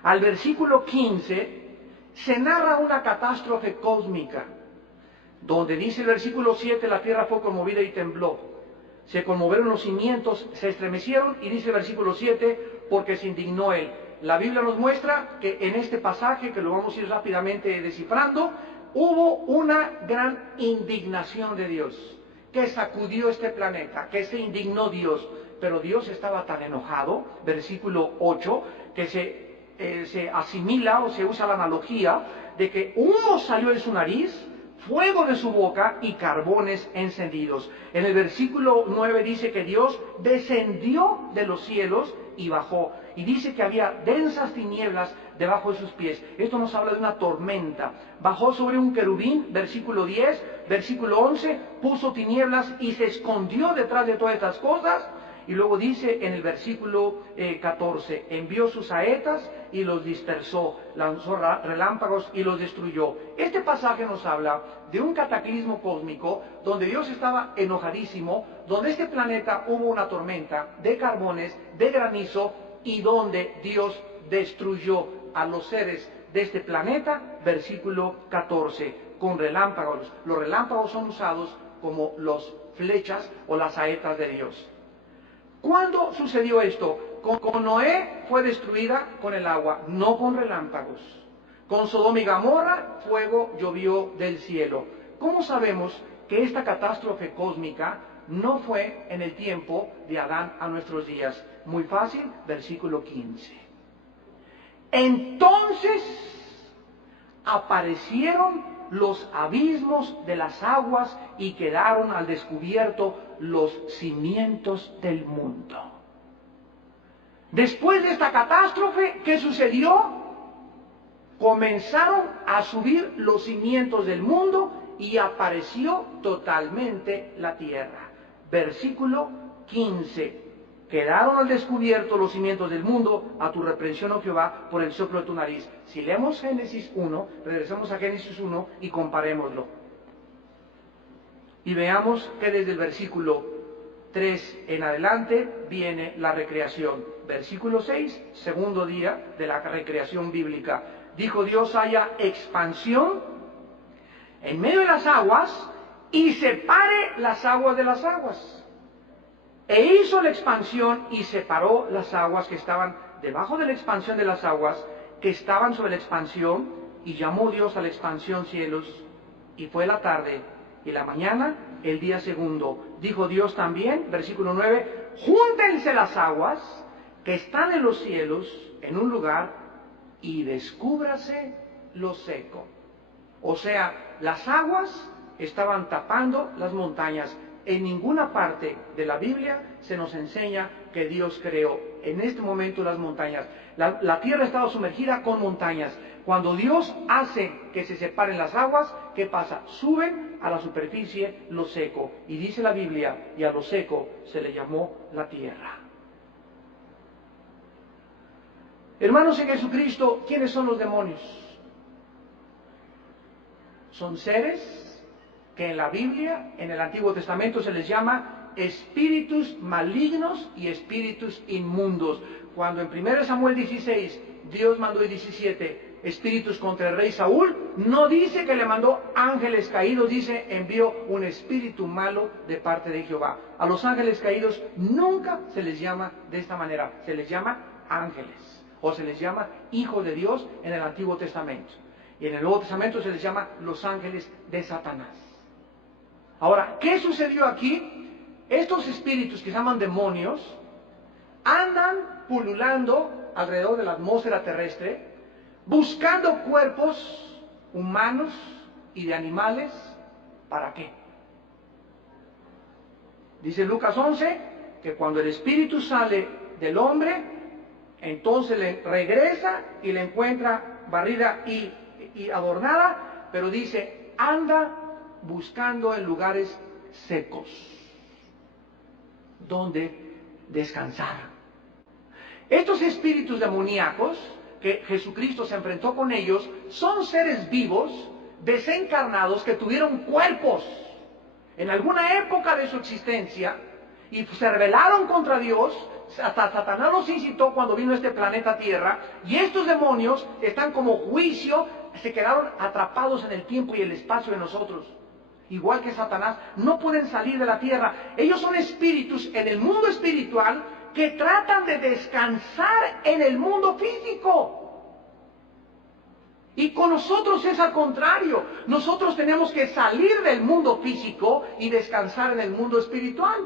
al versículo 15, se narra una catástrofe cósmica, donde dice el versículo 7, la tierra fue conmovida y tembló. Se conmovieron los cimientos, se estremecieron, y dice el versículo 7, porque se indignó él. La Biblia nos muestra que en este pasaje, que lo vamos a ir rápidamente descifrando, hubo una gran indignación de Dios, que sacudió este planeta, que se indignó Dios. Pero Dios estaba tan enojado, versículo 8, que se asimila o se usa la analogía de que humo salió de su nariz, fuego de su boca y carbones encendidos. En el versículo 9 dice que Dios descendió de los cielos y bajó. Y dice que había densas tinieblas debajo de sus pies. Esto nos habla de una tormenta. Bajó sobre un querubín, versículo 10, versículo 11, puso tinieblas y se escondió detrás de todas estas cosas. Y luego dice en el versículo 14, envió sus saetas y los dispersó, lanzó relámpagos y los destruyó. Este pasaje nos habla de un cataclismo cósmico donde Dios estaba enojadísimo, donde este planeta hubo una tormenta de carbones, de granizo, y donde Dios destruyó a los seres de este planeta, versículo 14, con relámpagos. Los relámpagos son usados como las flechas o las saetas de Dios. ¿Cuándo sucedió esto? Con Noé fue destruida con el agua, no con relámpagos. Con Sodoma y Gomorra, fuego llovió del cielo. ¿Cómo sabemos que esta catástrofe cósmica no fue en el tiempo de Adán a nuestros días? Muy fácil, versículo 15. Entonces aparecieron los abismos de las aguas y quedaron al descubierto los cimientos del mundo. Después de esta catástrofe, ¿qué sucedió? Comenzaron a subir los cimientos del mundo y apareció totalmente la tierra. Versículo 15. Quedaron al descubierto los cimientos del mundo, a tu reprensión, oh Jehová, por el soplo de tu nariz. Si leemos Génesis 1, regresemos a Génesis 1 y comparémoslo. Y veamos que desde el versículo 3 en adelante viene la recreación. Versículo 6, segundo día de la recreación bíblica. Dijo Dios: haya expansión en medio de las aguas y separe las aguas de las aguas. E hizo la expansión y separó las aguas que estaban debajo de la expansión de las aguas que estaban sobre la expansión, y llamó Dios a la expansión cielos. Y fue la tarde y la mañana el día segundo. Dijo Dios también, versículo 9, júntense las aguas que están en los cielos en un lugar y descúbrase lo seco. O sea, las aguas estaban tapando las montañas. En ninguna parte de la Biblia se nos enseña que Dios creó en este momento las montañas. La tierra estaba sumergida con montañas. Cuando Dios hace que se separen las aguas, ¿qué pasa? Suben a la superficie lo seco. Y dice la Biblia, y a lo seco se le llamó la tierra. Hermanos en Jesucristo, ¿quiénes son los demonios? Son seres que en la Biblia, en el Antiguo Testamento, se les llama espíritus malignos y espíritus inmundos. Cuando en 1 Samuel 16, Dios mandó, y 17, espíritus contra el rey Saúl, no dice que le mandó ángeles caídos, dice envió un espíritu malo de parte de Jehová. A los ángeles caídos nunca se les llama de esta manera, se les llama ángeles, o se les llama hijos de Dios en el Antiguo Testamento. Y en el Nuevo Testamento se les llama los ángeles de Satanás. Ahora, ¿qué sucedió aquí? Estos espíritus que se llaman demonios andan pululando alrededor de la atmósfera terrestre, buscando cuerpos humanos y de animales. ¿Para qué? Dice Lucas 11 que cuando el espíritu sale del hombre, entonces le regresa y le encuentra barrida y adornada, pero dice, anda buscando en lugares secos donde descansar. Estos espíritus demoníacos que Jesucristo se enfrentó con ellos son seres vivos, desencarnados, que tuvieron cuerpos en alguna época de su existencia y se rebelaron contra Dios. Hasta Satanás los incitó cuando vino a este planeta Tierra, y estos demonios están como juicio, se quedaron atrapados en el tiempo y el espacio de nosotros. Igual que Satanás, no pueden salir de la tierra. Ellos son espíritus en el mundo espiritual que tratan de descansar en el mundo físico. Y con nosotros es al contrario. Nosotros tenemos que salir del mundo físico y descansar en el mundo espiritual.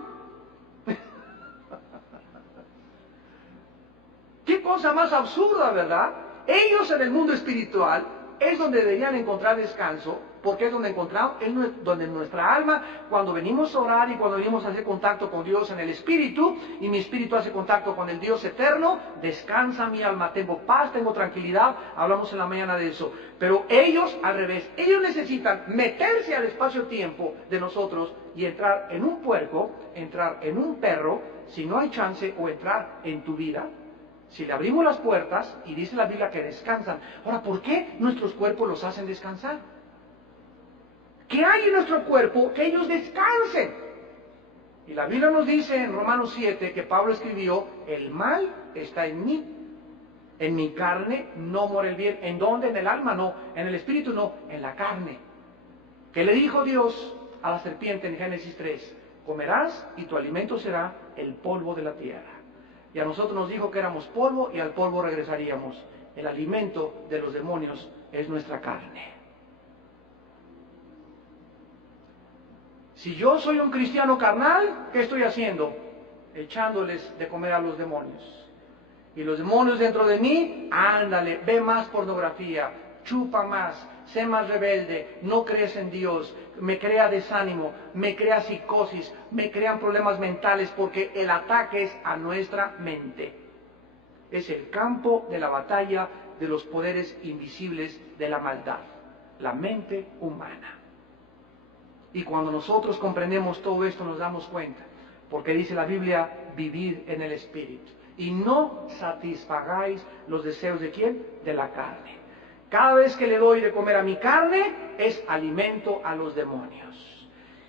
Qué cosa más absurda, ¿verdad? Ellos en el mundo espiritual es donde deberían encontrar descanso, porque es donde encontramos, es donde nuestra alma, cuando venimos a orar y cuando venimos a hacer contacto con Dios en el espíritu, y mi espíritu hace contacto con el Dios eterno, descansa mi alma, tengo paz, tengo tranquilidad. Hablamos en la mañana de eso. Pero ellos, al revés, ellos necesitan meterse al espacio-tiempo de nosotros y entrar en un puerco, entrar en un perro, si no hay chance, o entrar en tu vida. Si le abrimos las puertas, y dice la Biblia que descansan. Ahora, ¿por qué nuestros cuerpos los hacen descansar? ¿Qué hay en nuestro cuerpo que ellos descansen? Y la Biblia nos dice en Romanos 7 que Pablo escribió, el mal está en mí. En mi carne no mora el bien. ¿En dónde? En el alma no, en el espíritu no, en la carne. ¿Qué le dijo Dios a la serpiente en Génesis 3? Comerás y tu alimento será el polvo de la tierra. Y a nosotros nos dijo que éramos polvo y al polvo regresaríamos. El alimento de los demonios es nuestra carne. Si yo soy un cristiano carnal, ¿qué estoy haciendo? Echándoles de comer a los demonios. Y los demonios dentro de mí, ándale, ve más pornografía, chupa más, sé más rebelde, no crees en Dios, me crea desánimo, me crea psicosis, me crean problemas mentales, porque el ataque es a nuestra mente. Es el campo de la batalla de los poderes invisibles de la maldad, la mente humana. Y cuando nosotros comprendemos todo esto nos damos cuenta, porque dice la Biblia, vivir en el Espíritu. Y no satisfagáis los deseos ¿de quién? De la carne. Cada vez que le doy de comer a mi carne, es alimento a los demonios.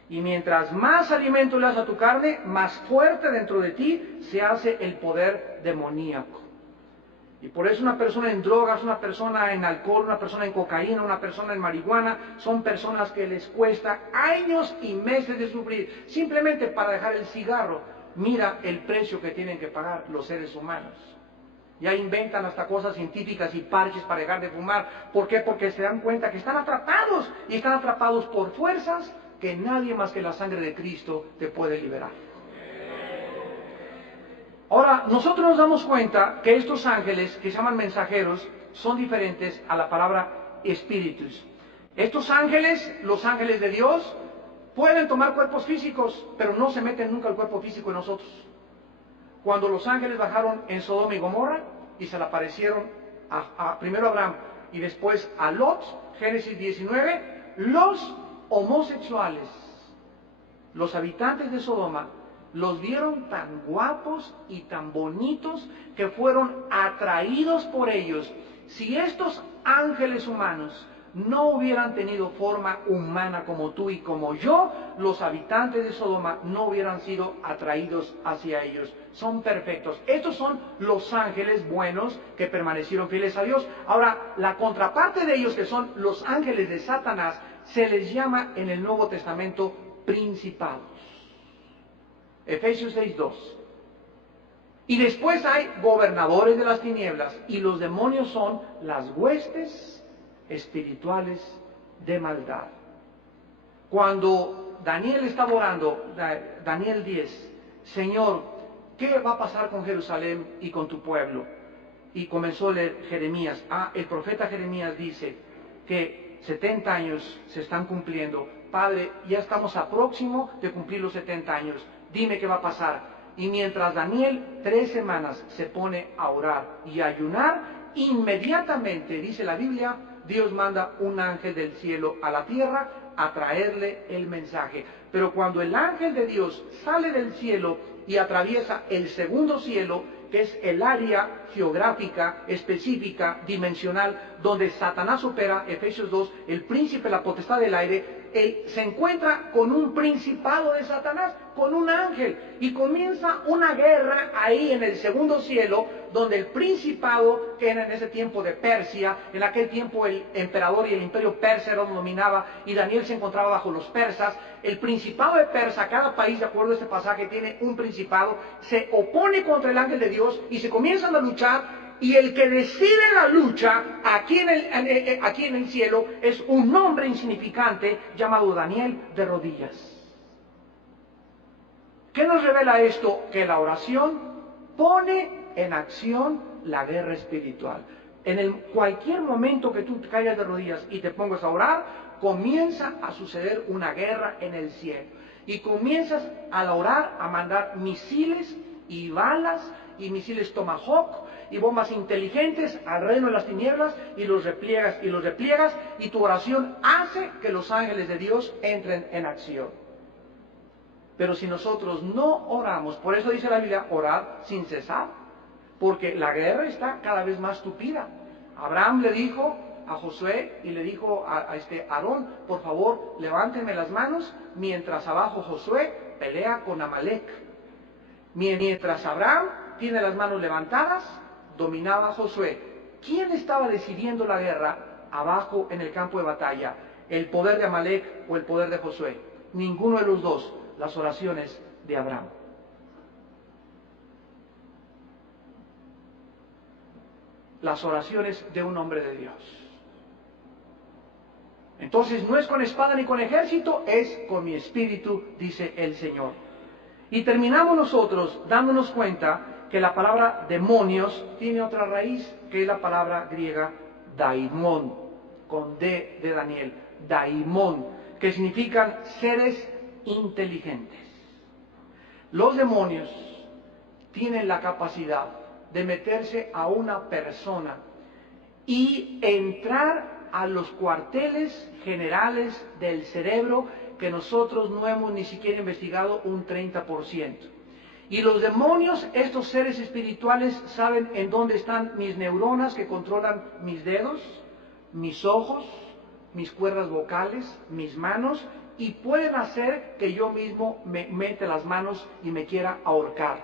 Y mientras más alimento le das a tu carne, más fuerte dentro de ti se hace el poder demoníaco. Y por eso una persona en drogas, una persona en alcohol, una persona en cocaína, una persona en marihuana, son personas que les cuesta años y meses de sufrir, simplemente para dejar el cigarro. Mira el precio que tienen que pagar los seres humanos. Ya inventan hasta cosas científicas y parches para dejar de fumar. ¿Por qué? Porque se dan cuenta que están atrapados, y están atrapados por fuerzas que nadie más que la sangre de Cristo te puede liberar. Ahora, nosotros nos damos cuenta que estos ángeles, que se llaman mensajeros, son diferentes a la palabra espíritus. Estos ángeles, los ángeles de Dios, pueden tomar cuerpos físicos, pero no se meten nunca el cuerpo físico en nosotros. Cuando los ángeles bajaron en Sodoma y Gomorra y se le aparecieron primero a Abraham y después a Lot, Génesis 19, los homosexuales, los habitantes de Sodoma, los vieron tan guapos y tan bonitos que fueron atraídos por ellos. Si estos ángeles humanos no hubieran tenido forma humana como tú y como yo, los habitantes de Sodoma no hubieran sido atraídos hacia ellos. Son perfectos. Estos son los ángeles buenos que permanecieron fieles a Dios. Ahora, la contraparte de ellos, que son los ángeles de Satanás, se les llama en el Nuevo Testamento principados. Efesios 6:2. Y después hay gobernadores de las tinieblas, y los demonios son las huestes espirituales de maldad. Cuando Daniel estaba orando, Daniel 10, Señor, ¿qué va a pasar con Jerusalén y con tu pueblo? Y comenzó a leer Jeremías. El profeta Jeremías dice que 70 años se están cumpliendo. Padre, ya estamos a próximo de cumplir los 70 años. Dime qué va a pasar. Y mientras Daniel 3 semanas se pone a orar y a ayunar, inmediatamente, dice la Biblia, Dios manda un ángel del cielo a la tierra a traerle el mensaje. Pero cuando el ángel de Dios sale del cielo y atraviesa el segundo cielo, que es el área geográfica, específica, dimensional, donde Satanás opera, Efesios 2, el príncipe, la potestad del aire, él se encuentra con un principado de Satanás, con un ángel, y comienza una guerra ahí en el segundo cielo, donde el principado, que era en ese tiempo de Persia, en aquel tiempo el emperador y el imperio persa lo dominaba, y Daniel se encontraba bajo los persas. El principado de Persia, cada país, de acuerdo a este pasaje, tiene un principado, se opone contra el ángel de Dios y se comienzan a luchar. Y el que decide la lucha aquí en el cielo es un hombre insignificante llamado Daniel de rodillas. ¿Qué nos revela esto? Que la oración pone en acción la guerra espiritual. Cualquier momento que tú te caigas de rodillas y te pongas a orar, comienza a suceder una guerra en el cielo. Y comienzas a orar, a mandar misiles y balas y misiles Tomahawk y bombas inteligentes al reino de las tinieblas, y los repliegas y los repliegas, y tu oración hace que los ángeles de Dios entren en acción. Pero si nosotros no oramos, por eso dice la Biblia, orad sin cesar, porque la guerra está cada vez más tupida. Abraham le dijo a Josué y le dijo a Aarón, por favor, levántenme las manos, mientras abajo Josué pelea con Amalek. Mientras Abraham tiene las manos levantadas, dominaba Josué, ¿quién estaba decidiendo la guerra abajo en el campo de batalla? ¿El poder de Amalek o el poder de Josué? Ninguno de los dos. Las oraciones de Abraham. Las oraciones de un hombre de Dios. Entonces no es con espada ni con ejército, es con mi espíritu, dice el Señor. Y terminamos nosotros dándonos cuenta que la palabra demonios tiene otra raíz, que es la palabra griega daimon, con D de Daniel, daimon, que significan seres inteligentes. Los demonios tienen la capacidad de meterse a una persona y entrar a los cuarteles generales del cerebro que nosotros no hemos ni siquiera investigado un 30%. Y los demonios, estos seres espirituales, saben en dónde están mis neuronas que controlan mis dedos, mis ojos, mis cuerdas vocales, mis manos, y pueden hacer que yo mismo me mete las manos y me quiera ahorcar.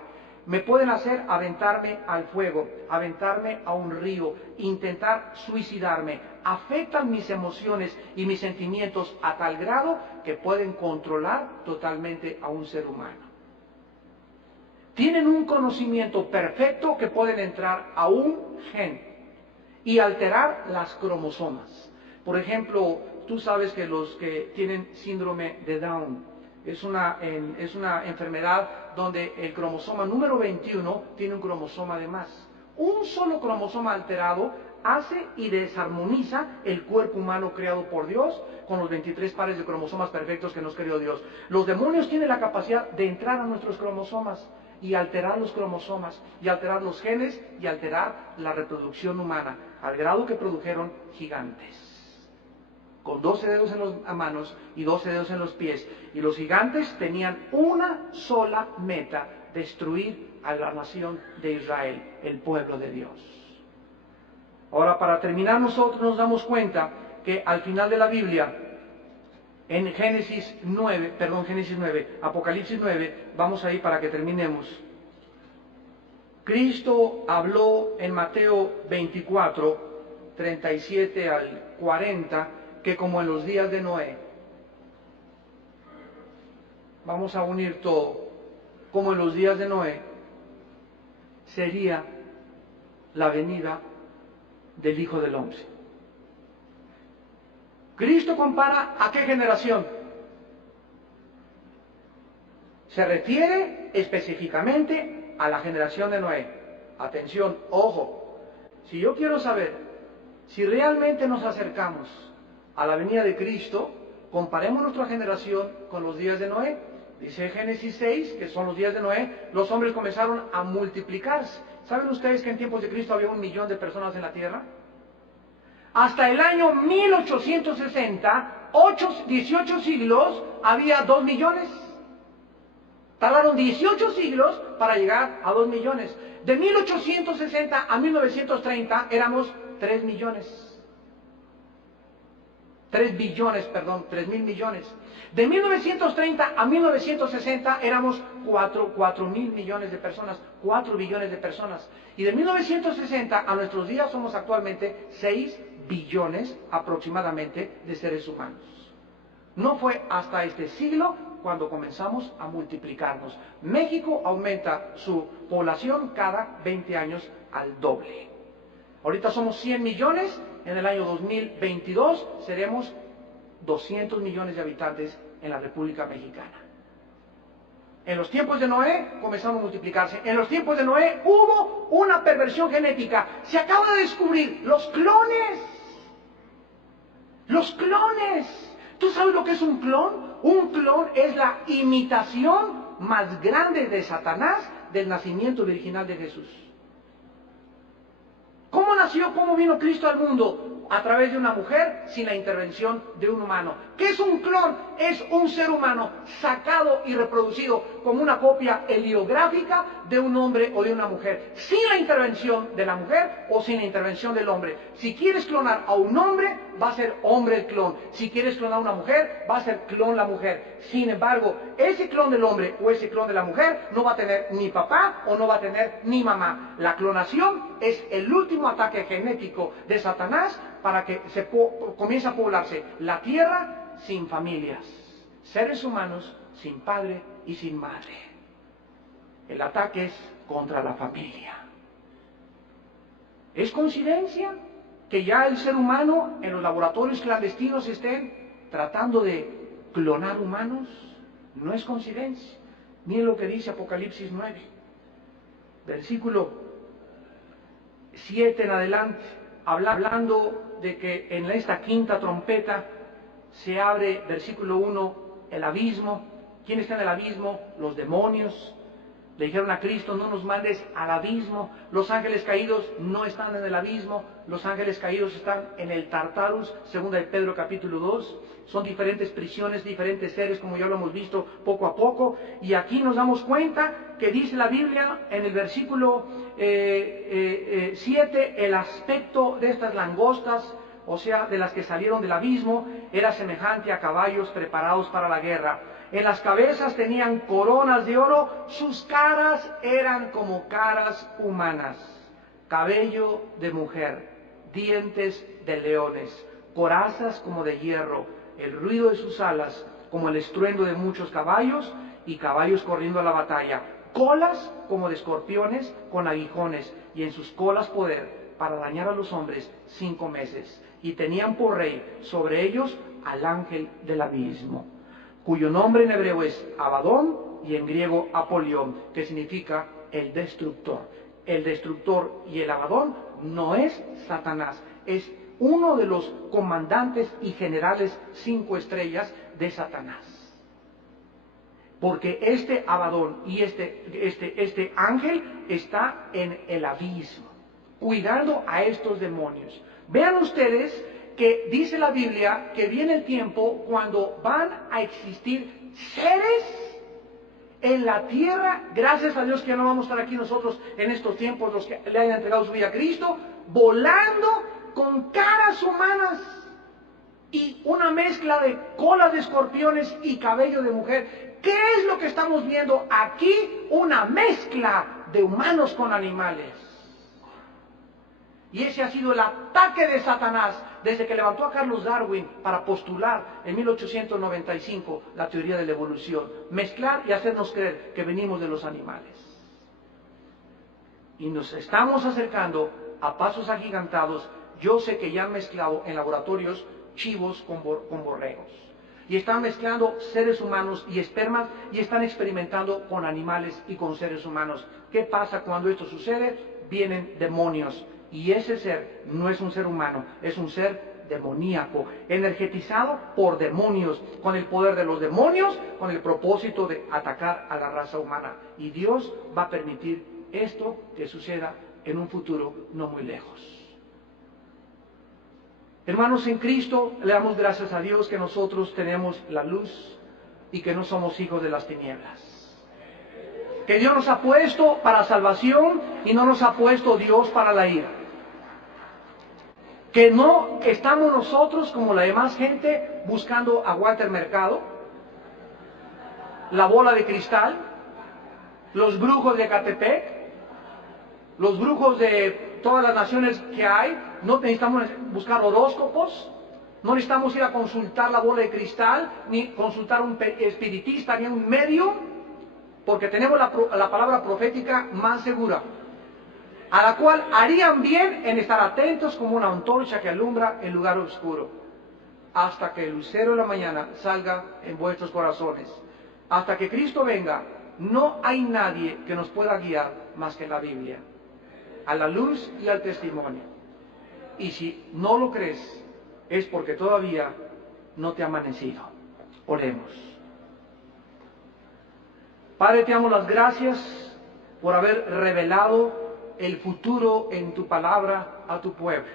Me pueden hacer aventarme al fuego, aventarme a un río, intentar suicidarme. Afectan mis emociones y mis sentimientos a tal grado que pueden controlar totalmente a un ser humano. Tienen un conocimiento perfecto que pueden entrar a un gen y alterar las cromosomas. Por ejemplo, tú sabes que los que tienen síndrome de Down, es una enfermedad donde el cromosoma número 21 tiene un cromosoma de más. Un solo cromosoma alterado hace y desarmoniza el cuerpo humano creado por Dios con los 23 pares de cromosomas perfectos que nos creó Dios. Los demonios tienen la capacidad de entrar a nuestros cromosomas y alterar los cromosomas, y alterar los genes, y alterar la reproducción humana, al grado que produjeron gigantes con 12 dedos en las manos y 12 dedos en los pies. Y los gigantes tenían una sola meta: destruir a la nación de Israel, el pueblo de Dios. Ahora, para terminar, nosotros nos damos cuenta que al final de la Biblia, en Génesis 9, Apocalipsis 9, vamos ahí para que terminemos. Cristo habló en Mateo 24, 37 al 40, que como en los días de Noé, vamos a unir todo, como en los días de Noé, sería la venida del Hijo del Hombre. Cristo compara ¿a qué generación? Se refiere específicamente a la generación de Noé. Atención, ojo, si yo quiero saber si realmente nos acercamos a la venida de Cristo, comparemos nuestra generación con los días de Noé. Dice Génesis 6, que son los días de Noé, los hombres comenzaron a multiplicarse. ¿Saben ustedes que en tiempos de Cristo había 1 millón de personas en la tierra? Hasta el año 1860, 18 siglos, había 2 millones. Tardaron 18 siglos para llegar a 2 millones. De 1860 a 1930 éramos 3 millones. 3 billones, perdón, 3,000 millones. De 1930 a 1960 éramos 4,000 millones de personas, 4 billones de personas. Y de 1960 a nuestros días somos actualmente 6 billones aproximadamente de seres humanos. No fue hasta este siglo cuando comenzamos a multiplicarnos. México aumenta su población cada 20 años al doble. Ahorita somos 100 millones, en el año 2022 seremos 200 millones de habitantes en la República Mexicana. En los tiempos de Noé comenzaron a multiplicarse. En los tiempos de Noé hubo una perversión genética. Se acaba de descubrir los clones. Los clones. ¿Tú sabes lo que es un clon? Un clon es la imitación más grande de Satanás del nacimiento virginal de Jesús. ¿Cómo nació? ¿Cómo vino Cristo al mundo? a través de una mujer sin la intervención de un humano. ¿Qué es un clon? Es un ser humano sacado y reproducido como una copia heliográfica de un hombre o de una mujer, sin la intervención de la mujer o sin la intervención del hombre. Si quieres clonar a un hombre, va a ser hombre el clon. Si quieres clonar a una mujer, va a ser clon la mujer. Sin embargo, ese clon del hombre o ese clon de la mujer no va a tener ni papá o no va a tener ni mamá. La clonación es el último ataque genético de Satanás para que comience a poblarse la tierra sin familias, seres humanos sin padre y sin madre. El ataque es contra la familia. ¿Es coincidencia que ya el ser humano en los laboratorios clandestinos estén tratando de clonar humanos? No es coincidencia. Miren lo que dice Apocalipsis 9, versículo 7 en adelante, hablando de que en esta quinta trompeta se abre, versículo 1, el abismo. ¿Quién está en el abismo? Los demonios. Le dijeron a Cristo, no nos mandes al abismo. Los ángeles caídos no están en el abismo. Los ángeles caídos están en el Tartarus, segunda de Pedro capítulo 2. Son diferentes prisiones, diferentes seres, como ya lo hemos visto poco a poco. Y aquí nos damos cuenta que dice la Biblia en el versículo 7, el aspecto de estas langostas, o sea, de las que salieron del abismo, era semejante a caballos preparados para la guerra. En las cabezas tenían coronas de oro, sus caras eran como caras humanas, cabello de mujer, dientes de leones, corazas como de hierro, el ruido de sus alas como el estruendo de muchos caballos y caballos corriendo a la batalla, colas como de escorpiones con aguijones y en sus colas poder para dañar a los hombres 5 meses. Y tenían por rey sobre ellos al ángel del abismo, cuyo nombre en hebreo es Abadón y en griego Apolión, que significa el destructor. El destructor y el Abadón no es Satanás, es uno de los comandantes y generales 5 estrellas de Satanás. Porque este Abadón y este ángel está en el abismo, cuidando a estos demonios. Vean ustedes que dice la Biblia que viene el tiempo cuando van a existir seres en la tierra, gracias a Dios que ya no vamos a estar aquí nosotros en estos tiempos, los que le hayan entregado su vida a Cristo, volando con caras humanas y una mezcla de colas de escorpiones y cabello de mujer. ¿Qué es lo que estamos viendo aquí? Una mezcla de humanos con animales. Y ese ha sido el ataque de Satanás desde que levantó a Carlos Darwin para postular en 1895 la teoría de la evolución. Mezclar y hacernos creer que venimos de los animales. Y nos estamos acercando a pasos agigantados. Yo sé que ya han mezclado en laboratorios chivos con borregos. Y están mezclando seres humanos y espermas y están experimentando con animales y con seres humanos. ¿Qué pasa cuando esto sucede? Vienen demonios. Y ese ser no es un ser humano, es un ser demoníaco, energetizado por demonios, con el poder de los demonios, con el propósito de atacar a la raza humana. Y Dios va a permitir esto que suceda en un futuro no muy lejos. Hermanos en Cristo, le damos gracias a Dios que nosotros tenemos la luz y que no somos hijos de las tinieblas. Que Dios nos ha puesto para salvación y no nos ha puesto Dios para la ira. Que no estamos nosotros como la demás gente buscando aguante al mercado, la bola de cristal, los brujos de Ecatepec, los brujos de todas las naciones que hay. No necesitamos buscar horóscopos, no necesitamos ir a consultar la bola de cristal, ni consultar un espiritista, ni un medium, porque tenemos la palabra profética más segura, a la cual harían bien en estar atentos como una antorcha que alumbra el lugar oscuro, hasta que el lucero de la mañana salga en vuestros corazones. Hasta que Cristo venga, no hay nadie que nos pueda guiar más que la Biblia, a la luz y al testimonio. Y si no lo crees, es porque todavía no te ha amanecido. Oremos. Padre, te damos las gracias por haber revelado el futuro en tu palabra a tu pueblo.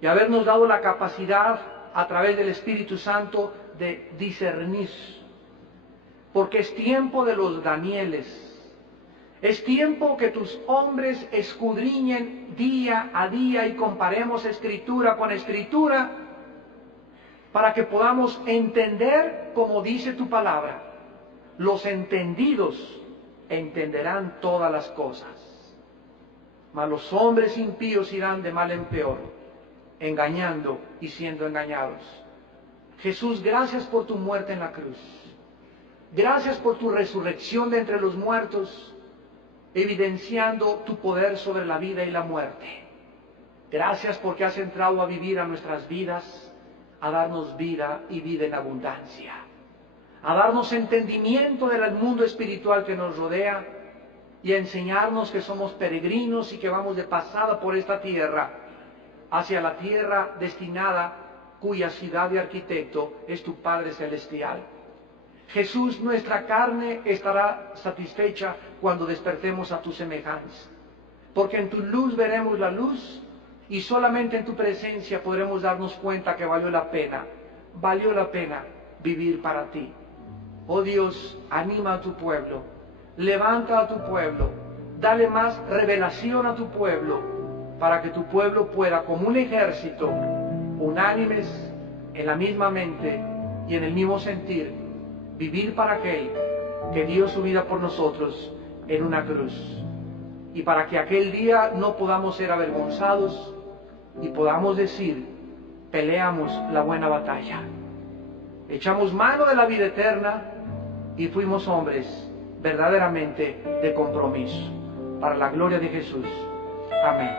y habernos dado la capacidad a través del Espíritu Santo de discernir. Porque es tiempo de los Danieles. Es tiempo que tus hombres escudriñen día a día y comparemos escritura con escritura para que podamos entender como dice tu palabra. Los entendidos entenderán todas las cosas, mas los hombres impíos irán de mal en peor, engañando y siendo engañados. Jesús, gracias por tu muerte en la cruz. Gracias por tu resurrección de entre los muertos, evidenciando tu poder sobre la vida y la muerte. Gracias porque has entrado a vivir a nuestras vidas, a darnos vida y vida en abundancia, a darnos entendimiento del mundo espiritual que nos rodea y a enseñarnos que somos peregrinos y que vamos de pasada por esta tierra hacia la tierra destinada, cuya ciudad y arquitecto es tu Padre Celestial. Jesús, nuestra carne estará satisfecha cuando despertemos a tu semejanza, porque en tu luz veremos la luz y solamente en tu presencia podremos darnos cuenta que valió la pena vivir para ti. Oh Dios, anima a tu pueblo, levanta a tu pueblo, dale más revelación a tu pueblo, para que tu pueblo pueda, como un ejército, unánimes, en la misma mente y en el mismo sentir, vivir para aquel que dio su vida por nosotros en una cruz. Y para que aquel día no podamos ser avergonzados y podamos decir, peleamos la buena batalla, echamos mano de la vida eterna y fuimos hombres verdaderamente de compromiso. Para la gloria de Jesús. Amén.